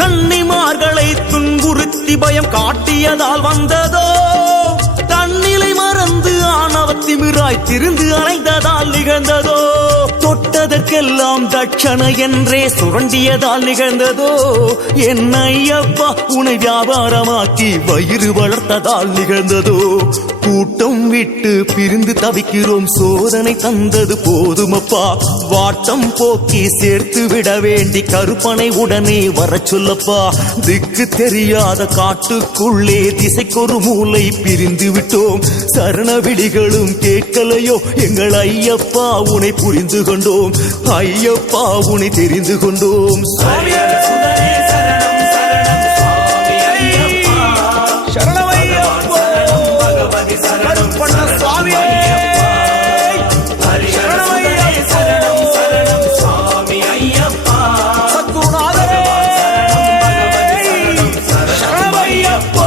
கன்னிமார்களை துன்புறுத்தி பயம் காட்டியதால் வந்ததோ, தன்னிலை மறந்து ஆணவத் திமிராய் திரிந்து அலைந்ததால் நிகழ்ந்ததோ. தொட்டதற்கெல்லாம் தட்சணை என்றே சுரண்டியதால் நிகழ்ந்ததோ. என் ஐயப்பா, உன்னை வியாபாரமாக்கி வயிறு வளர்த்ததால் நிகழ்ந்ததோ. கூட்டம் விட்டு பிரிந்து தவிக்கிறோம், சோதனை தந்தது போதுமப்பா. வாட்டம் போக்கி சேர்த்து விட வேண்டி கருப்பனை உடனே வர சொல்லப்பா. திக்கு தெரியாத காட்டுக்குள்ளே திசைக்கொரு மூலை பிரிந்து விட்டோம். சரண விழிகளும் கேட்கலையோ எங்கள் ஐயப்பா, உன்னை புரிந்து கொண்டோம். ஐயப்பா, உன்னை தெரிந்து கொண்டோம். ஹரிஹர சுதனே சரணம் சரணம் சுவாமி ஐயப்பா. சரணம் ஐயப்பா, பகவதி சரணம், சுவாமி ஐயப்பா. ஹரிஹர சுதனே சரணம் சரணம் சுவாமி ஐயப்பா. சத்குருநாதரே சரணம், பகவதி சரணம், சரணம் ஐயப்பா.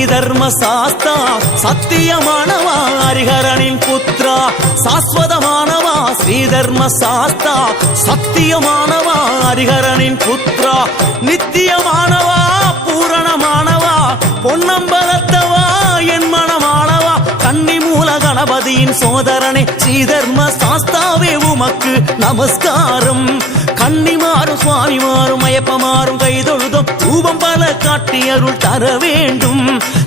ஸ்ரீதர்ம சாஸ்தா சத்தியமானவா ஹரிஹரனின் புத்ரா சாஸ்வதமானவா ஸ்ரீதர்ம சாஸ்தா சத்தியமானவா ஹரிஹரனின் புத்ரா நித்தியமானவா பூரணமானவா பொன்னம்பலத்தவா என் மனமானவா கன்னி மூல கணபதியின் சோதரனே ஸ்ரீதர்ம சாஸ்தாவே உமக்கு நமஸ்காரம் கன்னிமாரும் சுவாமிமாரும் ஐயப்பமாரும் கைதொழுதும் ரூபம் பல காட்டி அருள் தர வேண்டும்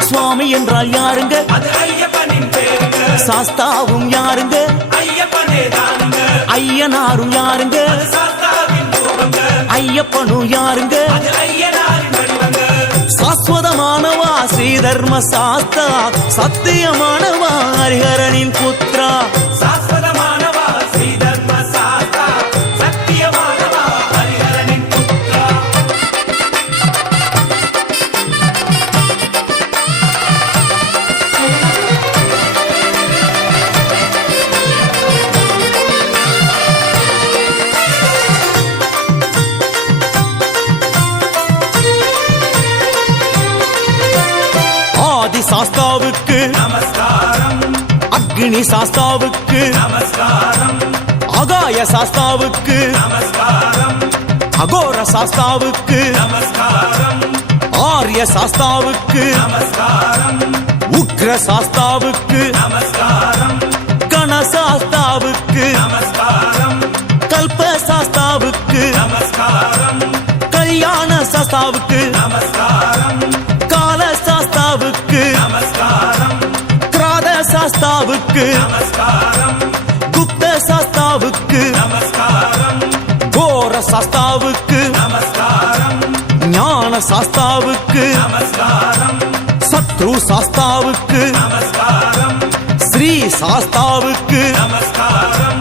சுவாமி என்றால் யாருங்க அது ஐயப்பனின் பேருங்க சாஸ்தாவும் யாருங்க ஐயப்பனே தானுங்க ஐயனாரும் யாருங்க சாஸ்தாவின் ரூபங்க ஐயப்பனும் யாருங்க அது ஐயனாரின் வடிவங்க சாஸ்வதமானவா ஸ்ரீதர்ம சாஸ்தா சத்தியமானவா ஹரிஹரனின் புத்ரா சாஸ்வதமானவா ஸ்ரீதர்ம சாஸ்தா சத்தியமானவா ஹரிஹரனின் புத்ரா ஆதி சாஸ்தாவுக்கு நமஸ்காரம் அக்னி சாஸ்தாவுக்கு நமஸ்காரம் ஆகாய சாஸ்தாவுக்கு நமஸ்காரம் அகோர சாஸ்தாவுக்கு நமஸ்காரம் ஆரிய சாஸ்தாவுக்கு நமஸ்காரம் உக்ர சாஸ்தாவுக்கு நமஸ்காரம் கணசாஸ்தாவுக்கு நமஸ்காரம் கல்ப சாஸ்தாவுக்கு நமஸ்காரம் கல்யாண சாஸ்தாவுக்கு நமஸ்காரம் கால சாஸ்தாவுக்கு நமஸ்காரம் கிராத சாஸ்தாவுக்கு நமஸ்காரம் குப்த சாஸ்தாவுக்கு நமஸ்காரம் கோர சாஸ்தாவுக்கு நமஸ்காரம் ஞான சாஸ்தாவுக்கு நமஸ்காரம் சத்ரு சாஸ்தாவுக்கு நமஸ்காரம் ஸ்ரீ சாஸ்தாவுக்கு நமஸ்காரம்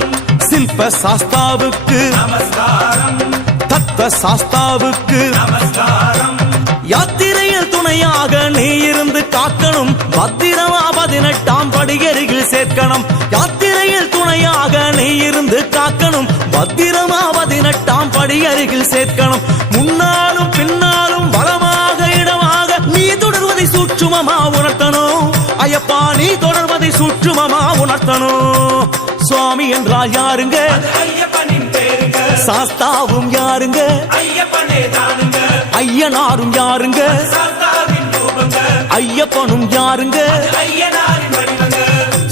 சில்ப சாஸ்தாவுக்கு நமஸ்காரம் தத்துவ சாஸ்தாவுக்கு நமஸ்காரம் யாத்திரையில் துணையாக நீ இருந்து காக்கணும் பத்திரமா 18ஆம் படியருகில் சேர்க்கணும் யாத்திரையில் துணையாக நீ இருந்து காக்கணும் பத்திரமா 18ஆம் படியருகில் சேர்க்கணும் முன்னாலும் பின்னாலும் வளமாக இடமாக நீ தொடர்வதை சூட்சுமமா உணர்த்தணும் ஐயப்பா நீ தொடர்வதை சூட்சுமமா உணர்த்தணும் சுவாமி என்றால் யாருங்க அது ஐயப்பனின் பேருங்க சாஸ்தாவும் யாருங்க ஐயப்பனே தானுங்க ஐயனாரும் யாருங்க சாஸ்தாவின் ரூபங்க ஐயப்பனும் யாருங்க ஐயனாரின் வடிவங்க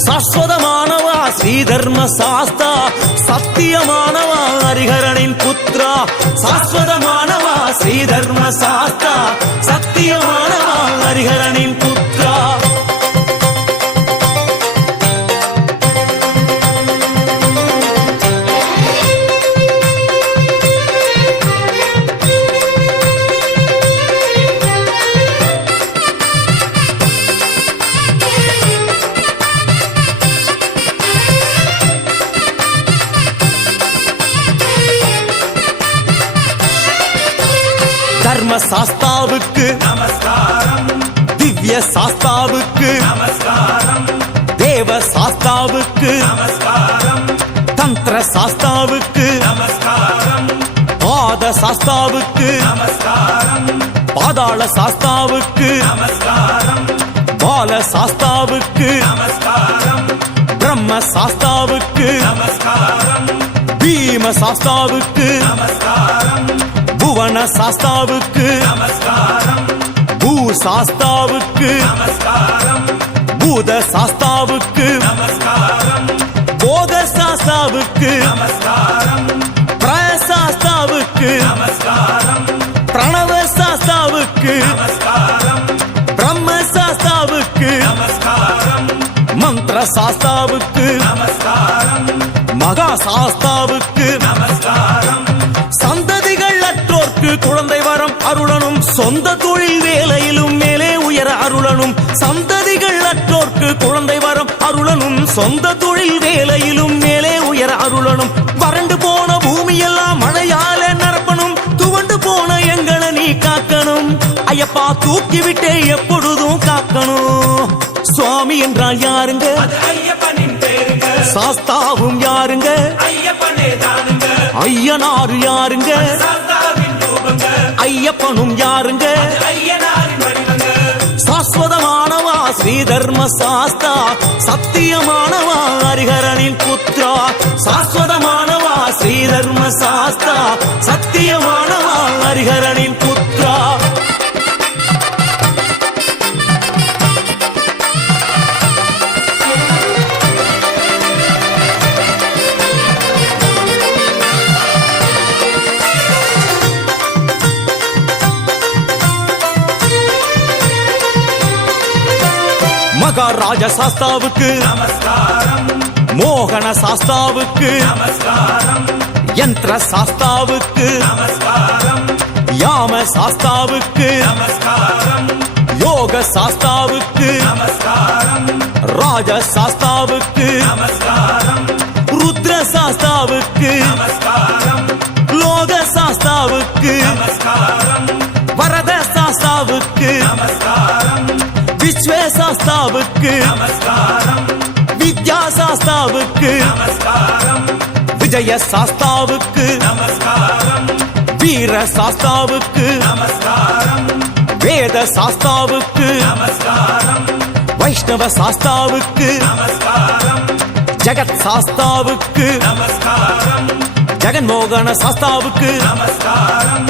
சாஸ்வதமானவா ஸ்ரீதர்ம சாஸ்தா சத்தியமானவா ஹரிஹரனின் புத்ரா சாஸ்வதமானவா ஸ்ரீதர்ம சாஸ்தா சத்தியமானவா ஹரிஹரனின் புத்ரா தர்ம சாஸ்தாவுக்கு நமஸ்காரம் திவ்ய சாஸ்தாவுக்கு நமஸ்காரம் தேவ சாஸ்தாவுக்கு நமஸ்காரம் தந்திர சாஸ்தாவுக்கு நமஸ்காரம் பாத சாஸ்தாவுக்கு நமஸ்காரம் பாதாள சாஸ்தாவுக்கு நமஸ்காரம் பால சாஸ்தாவுக்கு நமஸ்காரம் பிரம்ம சாஸ்தாவுக்கு நமஸ்காரம் பீம சாஸ்தாவுக்கு நமஸ்காரம் புவன சாஸ்தாவுக்கு நமஸ்காரம் பூ சாஸ்தாவுக்கு நமஸ்காரம் பூத சாஸ்தாவுக்கு நமஸ்காரம் போக சாஸ்தாவுக்கு நமஸ்காரம் பிரய சாஸ்தாவுக்கு நமஸ்காரம் பிரணவ சாஸ்தாவுக்கு நமஸ்காரம் பிரம்ம சாஸ்தாவுக்கு நமஸ்காரம் மந்திர சாஸ்தாவுக்கு நமஸ்காரம் மகா சாஸ்தாவுக்கு நமஸ்காரம் சந்ததிகள் அற்றோர்க்கு குழந்தை வரம் அருளனும் சொந்த தொழில் வேலையிலும் மேலே உயர அருளனும் சந்ததிகள் அற்றோர்க்கு குழந்தை வரம் அருளனும் சொந்த தொழில் வேலையிலும் மேலே உயர அருளனும் வறண்டு போன பூமியெல்லாம் மழையால நிரப்பணும் துவண்டு போன எங்களை நீ காக்கணும் ஐயப்பா தூக்கிவிட்டே எப்பொழுதும் காக்கணும் சுவாமி என்றால் யாருங்க அது ஐயப்பனின் பேருங்க சாஸ்தாவும் யாருங்க ஐயப்பனே தானுங்க ஐயனாரு யாருங்க சாஸ்தாவின் ரூபங்க ஐயப்பனும் யாருங்க ஐயனாரின் வடிவங்க சாஸ்வதமா ஸ்ரீதர்ம சாஸ்தா சத்தியமானவா ஹரிஹரனின் புத்ரா சாஸ்வதமானவா ஸ்ரீதர்ம சாஸ்தா சத்தியமானவா ஹரிஹரனின் புத்ரா மகாராஜ சாஸ்தாவுக்கு நமஸ்காரம் மோகன சாஸ்தாவுக்கு நமஸ்காரம் யந்திர சாஸ்தாவுக்கு நமஸ்காரம் யாம சாஸ்தாவுக்கு நமஸ்காரம் யோக சாஸ்தாவுக்கு நமஸ்காரம் ராஜ சாஸ்தாவுக்கு நமஸ்காரம் ருத்ர சாஸ்தாவுக்கு நமஸ்காரம் லோக சாஸ்தாவுக்கு நமஸ்காரம் வரத சாஸ்தாவுக்கு நமஸ்காரம் விஸ்வ சாஸ்தாவுக்கு நமஸ்காரம் வித்யா சாஸ்தாவுக்கு நமஸ்காரம் விஜய சாஸ்தாவுக்கு நமஸ்காரம் வீர சாஸ்தாவுக்கு நமஸ்காரம் வேத சாஸ்தாவுக்கு நமஸ்காரம் வைஷ்ணவ சாஸ்தாவுக்கு நமஸ்காரம் ஜகத் சாஸ்தாவுக்கு நமஸ்காரம் ஜெகன்மோகன சாஸ்தாவுக்கு நமஸ்காரம்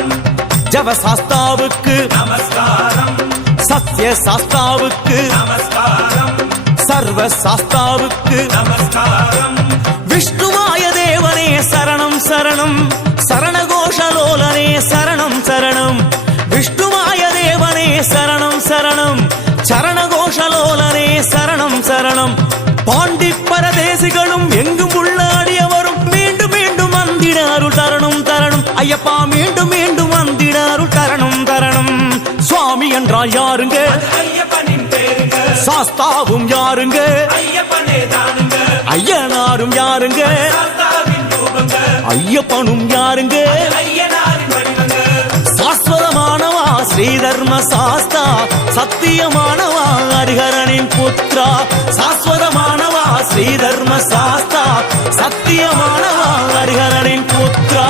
ஜவ சாஸ்தாவுக்கு நமஸ்காரம் சத்ய சாஸ்தாவுக்கு நமஸ்காரம் சர்வ சாஸ்தாவுக்கு நமஸ்காரம் விஷ்ணுமாய தேவனே சரணம் சரணம் சரணகோஷலோலனே சரணம் சரணம் விஷ்ணுமாய தேவனே சரணம் சரணம் சரணகோஷலோலனே சரணம் சரணம் பாண்டி பரதேசிகளும் எங்கும் உள்ள அடியவரும் மீண்டும் மீண்டும் வந்திட அருள் தரணும் தரணும் ஐயப்பா மீண்டும் மீண்டும் வந்திட அருள் தரணும் தரணும் சுவாமி என்றால் யாருங்க ஐயப்பனின் பேருங்க சாஸ்தாவும் யாருங்க ஐயப்பனே தானுங்க ஐயனாரும் யாருங்க சாஸ்தாவின் ரூபங்க ஐயப்பனும் யாருங்க ஐயனாரின் வடிவங்க சாஸ்வதமானவா ஸ்ரீதர்ம சாஸ்தா சத்தியமானவா ஹரிஹரனின் புத்ரா சாஸ்வதமானவா ஸ்ரீதர்ம சாஸ்தா சத்தியமானவா ஹரிஹரனின் புத்ரா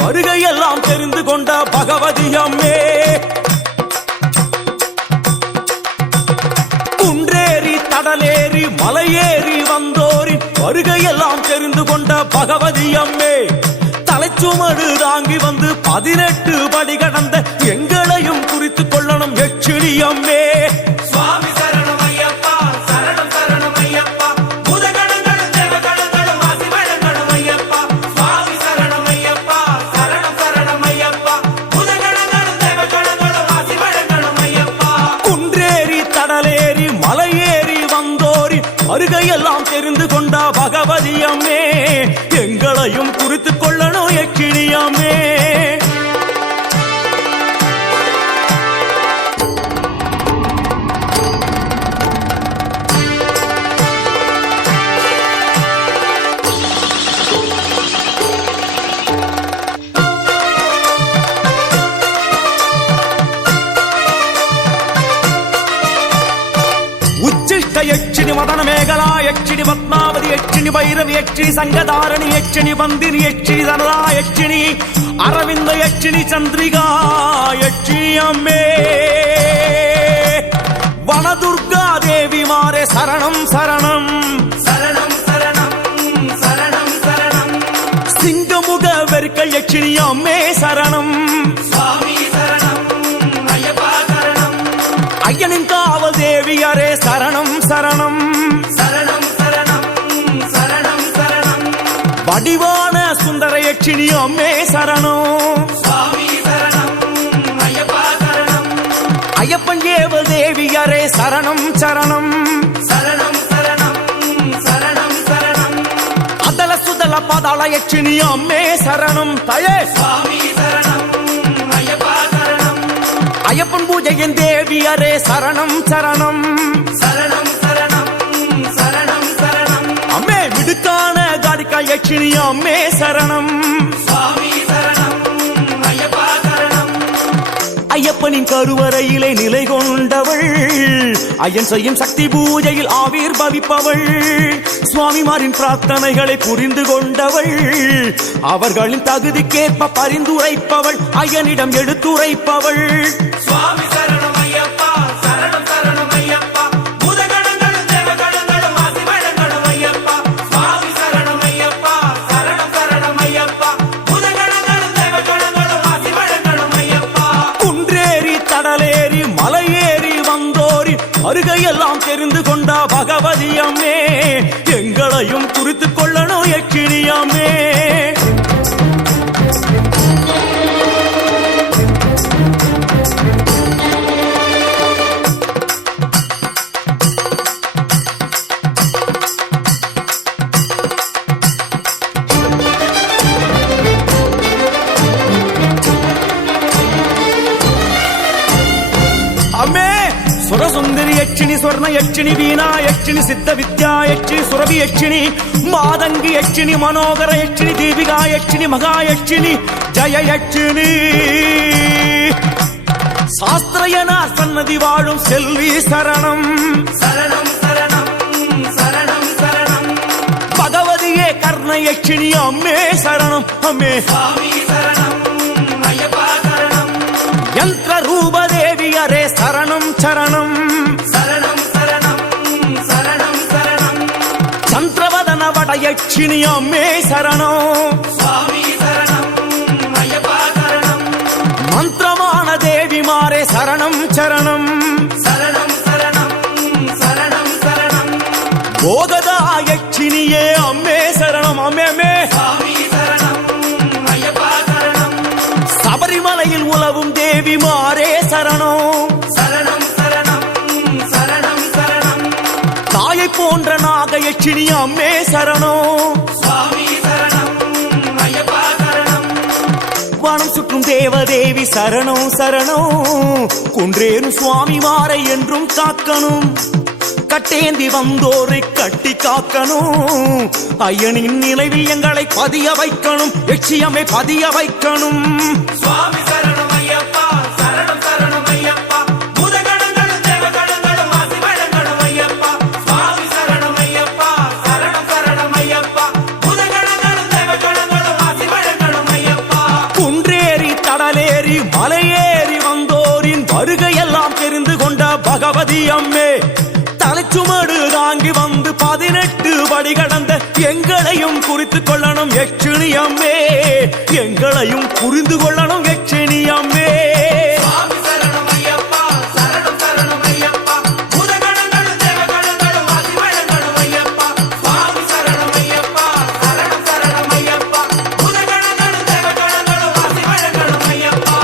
வருகையெல்லாம் தெரிந்து கொண்ட பகவதி அம்மே குன்றேறி தடலேறி மலையேறி வந்தோரின் வருகையெல்லாம் தெரிந்து கொண்ட பகவதி அம்மே தலைச்சுமடு தாங்கி வந்து 18 படி கடந்த எங்களையும் குறித்துக் கொள்ளணும் எச்சிடி அம்மே சுவாமி சரணம் ஐயப்பா சரணம் சரணம் ஐயப்பா பூதகணங்களும் தேவகணங்களும் ஆசி வழங்கணும் ஐயப்பா சுவாமி சரணம் ஐயப்பா சரணம் சரணம் ஐயப்பா பூதகணங்களும் தேவகணங்களும் ஆசி வழங்கணும் ஐயப்பா குன்றேறி தடலேறி மலையேறி வந்தோரி வருகையெல்லாம் தெரிந்து கொண்ட பகவதி அம்மே எங்களையும் குறித்துக் கொள்ளணும் எக்கிழி அம்மே యక్షిణి మదన మేఘల యక్షిణి పద్మావతి యక్షిణి భైరవి యక్షిణి సంగధారణి యక్షిణి వందిని యక్షిణి ధనరా యక్షిణి అరవింద యక్షిణి చంద్రిగా యక్షిణి అమ్మే వనదుర్గాదేవి మారే శరణం శరణం சரணம் சரணம் சரணம் சரணம் సింగముగ వెరిక యక్షిణి అమ్మే శరణం சுவாமி சரணம் ஐயப்பா சரணம் అయ్యనిన్ కావల్ దేవి అరే శరణం శరణం சரணம் சரணம் சரணம் சரணம் வடிவான சுந்தர யட்சினி அம்மே சரணம். சுவாமி சரணம் ஐயப்பா சரணம். ஐயப்பன் ஏவல் தேவியரே சரணம் சரணம். சரணம் சரணம் சரணம் சரணம். அதல சுதல பதாள யட்சினி அம்மே சரணம். தயே சுவாமி சரணம் ஐயப்பா சரணம். ஐயப்பன் பூஜையின் தேவியரே சரணம் சரணம். சரணம் சரணம் சரணம் சரணம். அம்மே விடுக்கான காடிக்கா யட்சினி அம்மே சரணம். சுவாமி சரணம் ஐயப்பா சரணம். ஐயப்பனின் கருவறையிலே நிலை கொண்டவள், ஐயன் செய்யும் சக்தி பூஜையில் ஆவிர் பவிப்பவள், சுவாமிமாரின் பிரார்த்தனைகளை புரிந்து கொண்டவள், அவர்களின் தகுதிக்கேற்ப பரிந்துரைப்பவள், ஐயனிடம் எடுத்துரைப்பவள். சுவாமி சரணம் ஐயப்பா சரணம் சரணம் ஐயப்பா. பூதகணங்களும் தேவகணங்களும் ஆசி வழங்கணும் ஐயப்பா. சுவாமி சரணம் ஐயப்பா சரணம் சரணம் ஐயப்பா. பூதகணங்களும் தேவகணங்களும் ஆசி வழங்கணும் ஐயப்பா. குன்றேறி தடலேறி மலையேறி வந்தோரி வருகையெல்லாம் தெரிந்து கொண்ட பகவதி அம்மே, எங்களையும் குறித்துக் கொள்ளணும் யட்சினி அம்மே. அம்மே சுரசுந்தரி யட்சினி, ஸ்வர்ண யட்சினி, வீணா யட்சினி, சித்த வித்யா யட்சினி, சுரபி யட்சினி, மாதங்கி யட்சினி, மனோகர யட்சினி, தீபிகா யட்சினி, மகா யட்சினி, ஜய யட்சினி, சாஸ்திரயனார் சன்னதி வாழும் செல்வி சரணம். சரணம் சரணம் சரணம் சரணம். பகவதியே கர்ண யட்சினி அம்மே சரணம். அம்மே சுவாமி சரணம் ஐயப்பா சரணம். யந்திர ரூப தேவியரே சரணம் சரணம். சரணம் சரணம் சரணம் சரணம். சந்திரவதன வட யட்சினி அம்மே சரணம். சுவாமி சரணம் ஐயப்பா சரணம். மந்திரமான தேவிமாரே சரணம் சரணம். சரணம் சரணம் சரணம் சரணம். போகதா யட்சினியே அம்மே சரணம். அம்மே அம்மே சுவாமி சரணம் ஐயப்பா சரணம். சபரிமலையில் உலவும் தேவிமாரே சரணம். சரணம் சரணம் சரணம் சரணம். தாயை போன்ற நாக யட்சினி அம்மே சரணம். சுவாமி சரணம் ஐயப்பா சரணம். வனம் சுற்றும் தேவதேவி சரணம் சரணம். குன்றேறும் சுவாமிமாரை என்றும் காக்கணும், கட்டேந்தி வந்தோரை கட்டி காக்கணும், ஐயனின் நினைவில் எங்களை பதிய வைக்கணும், யட்சியமை பதிய வைக்கணும். சுவாமி சரணம் ஐயப்பா சரணம் சரணம் ஐயப்பா. பூதகணங்களும் தேவகணங்களும் ஆசி வழங்கணும் ஐயப்பா. சுவாமி சரணம் ஐயப்பா சரணம் சரணம் ஐயப்பா. பூதகணங்களும் தேவகணங்களும் ஆசி வழங்கணும் ஐயப்பா. குன்றேறி தடலேறி மலையேறி வந்தோரின் வருகையெல்லாம் தெரிந்து கொண்ட பகவதி அம்மே, தலைச்சுமடு தாங்கி வந்து 18 படி கடந்த எங்களையும் குறித்துக் கொள்ளணும் யட்சினி அம்மே, எங்களையும் புரிந்து கொள்ளணும் யட்சினி அம்மே. சுவாமி சரணம் ஐயப்பா சரணம் சரணம் ஐயப்பா. பூதகணங்களும் தேவகணங்களும் ஆசி வழங்கணும் ஐயப்பா. சுவாமி சரணம் ஐயப்பா சரணம் சரணம் ஐயப்பா. பூதகணங்களும் தேவகணங்களும் ஆசி வழங்கணும் ஐயப்பா.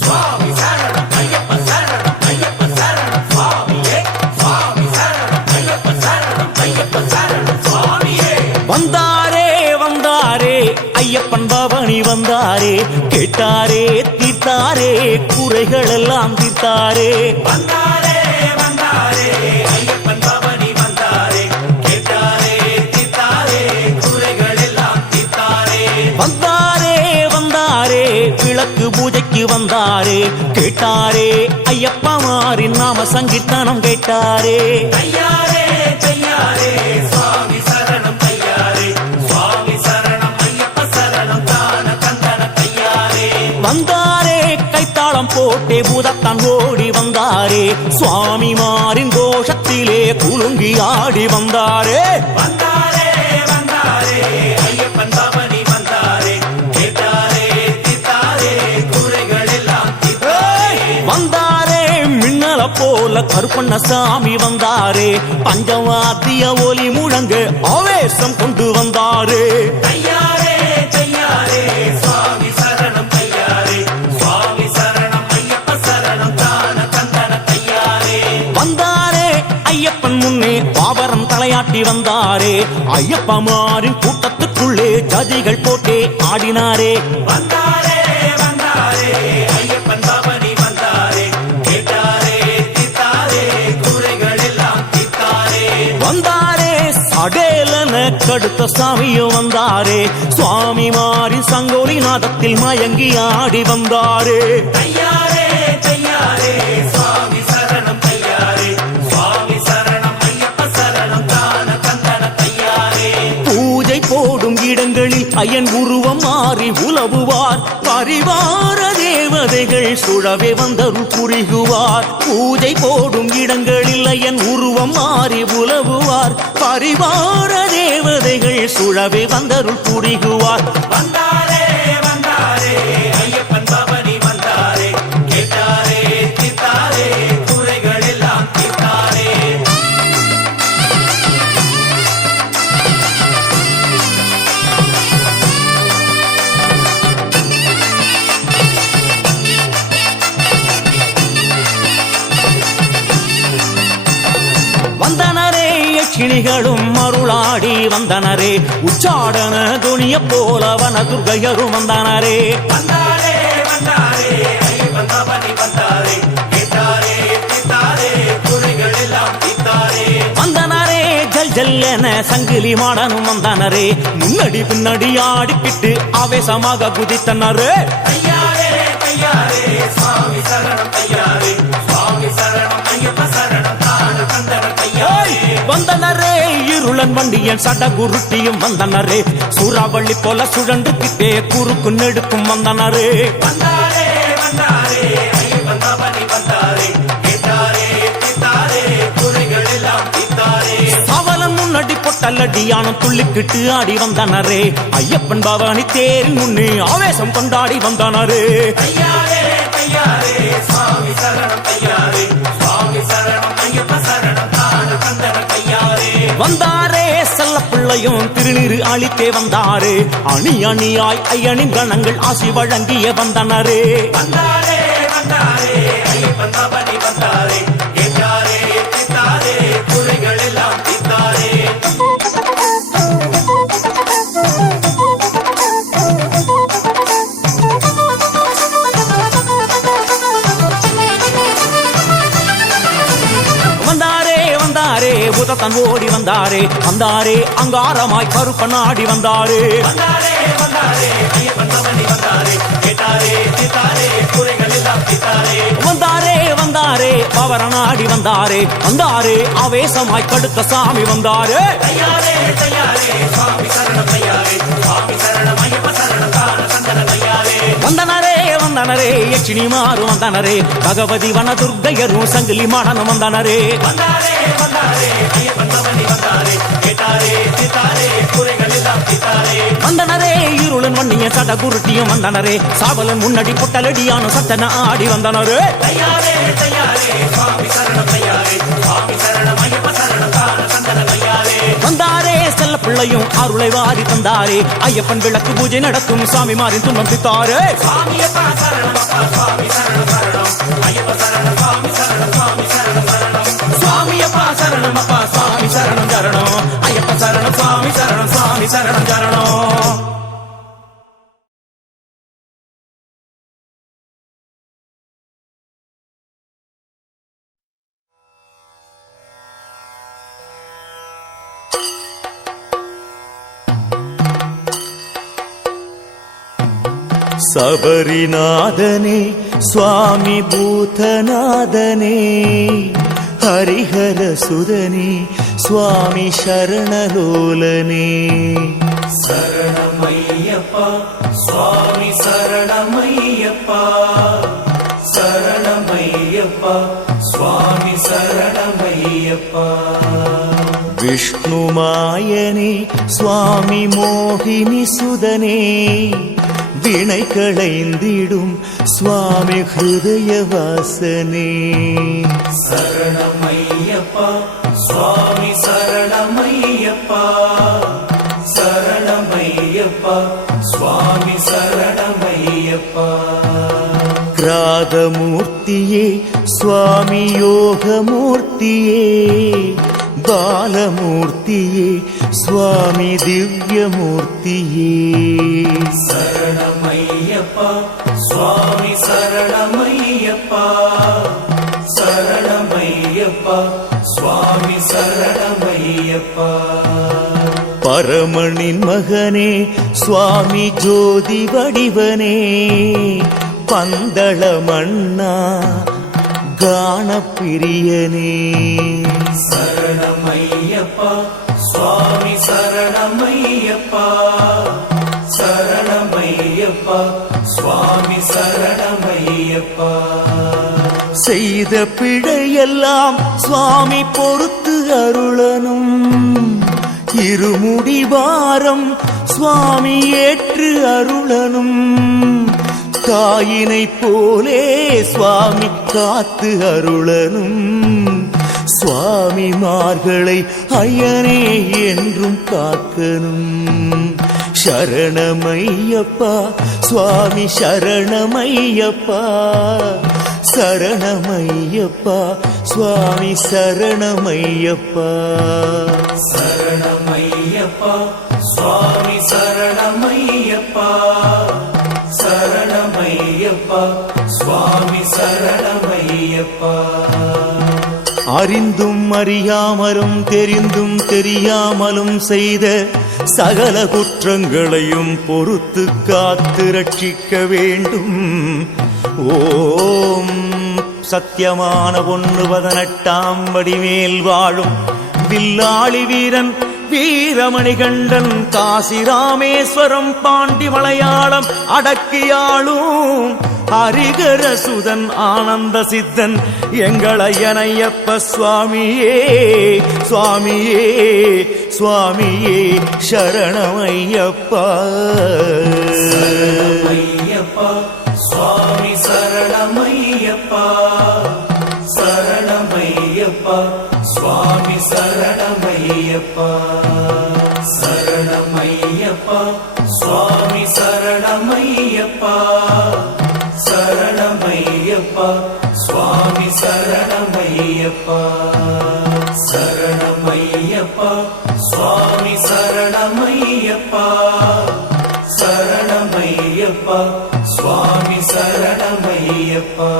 சுவாமி சரணம் ஐயப்ப சரணம் ஐயப்ப சரணம் சுவாமியே. சுவாமி சரணம் ஐயப்ப சரணம் ஐயப்ப சரணம் சுவாமியே. வந்தாரே வந்தாரே ஐயப்பன் பவனி வந்தாரே, கேட்டாரே தீர்த்தாரே குறைகள் எல்லாம் தீர்த்தாரே. வந்தாரே வந்தாரே ஐயப்பன் பவனி வந்தாரே, கேட்டாரே தீர்த்தாரே குறைகள் எல்லாம் தீர்த்தாரே. வந்தாரே வந்தாரே விளக்கு பூஜைக்கு வந்தாரே, கேட்டாரே ஐயப்பமாரின் நாம சங்கீர்த்தனம் கேட்டாரே. தையாரே தையாரே சுவாமி சரணம் தையாரே. சுவாமி சரணம் ஐயப்ப சரணம் தான கந்தன தையாரே. வந்தாரே கைத்தாளம் போட போட்டே பூதத்தான் ஓடி வந்தாரே சுவாமிமாரின் கோஷத்திலே குலுங்கி ஆடி வந்தாரே வந்தாரே வந்தாரே ஐயப்பன் பவனி வந்தாரே கேட்டாரே தீத்தாரே குறைகள் எல்லாம் தீத்தாரே வந்தாரே மின்னல போல கருப்பண்ணசாமி வந்தாரே பஞ்சவாத்திய ஒலி முழங்க ஆவேசம் கொண்டு வந்தாரே தையாரே தையாரே சுவாமி சரணம் தையாரே சுவாமி சரணம் ஐயப்ப சரணம் தான கந்தன தையாரே வந்தாரே ஐயப்பன் முன்னே பாவரம் தலையாட்டி வந்தாரே ஐயப்பமாரின் கூட்டத்துக்குள்ளே ஜதிகள் போட்டே ஆடினாரே வந்தாரே வந்தாரே ஐயப்பன் பவனி வந்தாரே கேட்டாரே தீத்தாரே குறைகள் எல்லாம் தீத்தாரே வந்தாரே சடேலன கடுத்த சாமியும் வந்தாரே சுவாமிமாரின் சங்கோலி நாதத்தில் மயங்கி ஆடி வந்தாரே தையாரே தையாரே சுவாமி சரணம் தையாரே சுவாமி சரணம் ஐயப்ப சரணம் தான கந்தன தையாரே பூஜை போடும் இடங்களில் ஐயன் உருவம் மாறி உலவுவார் பரிவார தேவதைகள் சுழவே வந்தருள் புரிகுவார் பூஜை போடும் இடங்களில் ஐயன் உருவம் மாறி உலவுவார் பரிவார தேவதைகள் சுழவே வந்தருள் புரிகுவார் வந்தாரே வந்தாரே ஐயப்பன் பவனி வந்தாரே கேட்டாரே தீத்தாரே குறைகள் எல்லாம் தீத்தாரே வந்தனரே யட்சிணிகளும் அருளாடி வந்தனரே உச்சாடன துணிய போல வனதுர்கையரும் வந்தனரே வந்தாரே வந்தாரே ஐயப்பன் பவனி வந்தாரே கேட்டாரே தீத்தாரே குறைகள் எல்லாம் தீத்தாரே வந்தனரே ஜல் ஜல் என சங்கிலி மாடனும் வந்தனரே முன்னடி பின்னடி ஆடிக்கிட்டு ஆவேசமாக குதித்தனரே தையாரே தையாரே சுவாமி சரணம் தையாரே சுவாமி சரணம் ஐயப்ப சரணம் தான கந்தன தையாரே வந்தனரே இருளன் வண்டியன் சடகுருட்டியும் வந்தனரே சூறாவளி போல சுழண்டுக்கிட்டே குறுக்கு நெடுக்கும் வந்தனரே வந்தாரே வந்தாரே ஐயப்பன் பவனி வந்தாரே கேட்டாரே தீத்தாரே குறைகள் எல்லாம் தீத்தாரே அவலன் முன்னடி பொட்டல்லடியானும் துள்ளிக்கிட்டு ஆடி வந்தனரே ஐயப்பன் பவானி தேரின் முன்னே ஆவேசம் கொண்டாடி வந்தனரே தையாரே தையாரே சுவாமி சரணம் தையாரே சுவாமி சரணம் ஐயப்ப சரணம் தான கந்தன தையாரே வந்தாரே செல்ல பிள்ளையும் திருநீரு அளித்தே வந்தாரே அணி அணியாய் ஐயனின் கணங்கள் ஆசி வழங்கிய வந்தனரே வந்தாரே வந்தாரே ஐயப்பன் பவனி வந்தாரே கேட்டாரே தீத்தாரே குறைகள் எல்லாம் தீத்தாரே வந்தாரே வந்தாரே புதத்தன் ஓடி வந்தாரே வந்தாரே அங்காரமாய் கருப்பன் ஆடி வந்தாரே வந்தாரே வந்தாரே ஐயப்பன் பவனி வந்தாரே கேட்டாரே தீத்தாரே குறைகள் எல்லாம் தீத்தாரே வந்தாரே வந்தாரே பவரன் ஆடி வந்தாரே வந்தாரே ஆவேசமாய் கடுத்த சாமி வந்தாரே தையாரே தையாரே சுவாமி சரணம் தையாரே சுவாமி சரணம் ஐயப்ப சரணம் தான கந்தன தையாரே வந்தனரே வந்தனரே யட்சிணி மாறு வந்தனரே பகவதி வனதுர்கையரும் சங்கிலி மாடனும் வந்தனரே வந்தாரே வந்தாரே ஐயப்பன் பவனி வந்தாரே கேட்டாரே தீத்தாரே குறைகள் எல்லாம் தீத்தாரே வந்தனரே இருளன் வண்ணிய சடகுருட்டியும் வந்தனரே சாவலன் முன்னடி பொட்டலடியானும் சட்டன ஆடி வந்தனரே தையாரே தையாரே சுவாமி சரணம் தையாரே சுவாமி சரணம் ஐயப்ப சரணம் தான கந்தன தையாரே வந்தாரே செல்ல பிள்ளையும் அருளை வாரி தந்தாரே ஐயப்பன் விளக்கு பூஜை நடத்தும் சாமி மாறின் துன்பம் தித்தாரே சுவாமியப்பா சரணம் அப்பா சுவாமி சரணம் சரணம் ஐயப்ப சரணம் சுவாமி சரணம் சுவாமி சரணம் சரணம் சுவாமியப்பா சரணம் அப்பா சுவாமி சரணம் சரணம் ஐயப்ப சரணம் சுவாமி சரணம் சுவாமி சரணம் சரணம் சபரிநாதனே சுவாமி பூதநாதனே ஹரிஹர சுதனே சுவாமி சரணலோலனே சரணமையப்பா சுவாமி சரணமையப்பா சரண சரணமையப்பா சுவாமி சரணமையப்பா விஷ்ணுமாயனே சுவாமி மோகினி சுதனே வினை களைந்திடும் சுவாமி ஹிருதய வாசனே சரணமையப்பா சுவாமி சரணமையப்பா சரணமையப்பா சுவாமி சரணமையப்பா கிராதமூர்த்தியே சுவாமி யோகமூர்த்தியே பாலமூர்த்தியே சுவாமி திவ்யமூர்த்தியே சரணமையப்பா சுவாமி சரணமையப்பா சரணமையப்பா சுவாமி சரணமையப்பா பரமனின் மகனே சுவாமி ஜோதி வடிவனே பந்தள மன்னா கானப்பிரியனே சரணமையப்பா சுவாமி சரணமையப்பா சரணமையப்பா சுவாமி சரணமையப்பா செய்த பிழையெல்லாம் சுவாமி பொறுத்து அருளனும் இருமுடி வாரம் சுவாமி ஏற்று அருளனும் தாயினை போலே சுவாமி காத்து அருளனும் சுவாமிமார்களை ஐயனே என்றும் காக்கணும் சரணமையப்பா சுவாமி சரணமையப்பா சரணமையப்பா சுவாமி சரணமையப்பா சரணமையப்பா சுவாமி சரணமையப்பா சரணமையப்பா சுவாமி சரணமையப்பா அறிந்தும் அறியாமலும் தெரிந்தும் தெரியாமலும் செய்த சகல குற்றங்களையும் பொறுத்து காத்து ரட்சிக்க வேண்டும் ஓம் சத்தியமான 118 வடிமேல் வாழும் வில்லாளி வீரன் வீரமணிகண்டன் காசி ராமேஸ்வரம் பாண்டி மலையாளம் அடக்கியாளும் ஹரிகர சுதன் ஆனந்த சித்தன் எங்கள் ஐயனையப்ப சுவாமியே சுவாமியே சுவாமியே சரணமையப்பா சரணமையப்பா சுவாமி சரணமையப்பா சரணமையப்பா சுவாமி சரணமையப்பா சரணமையப்பா சுவாமி சரணமையப்பா சரணமையப்பா சுவாமி சரணமையப்பா சரணமையப்பா சுவாமி சரணமையப்பா சரணமையப்பா சுவாமி சரணமையப்பா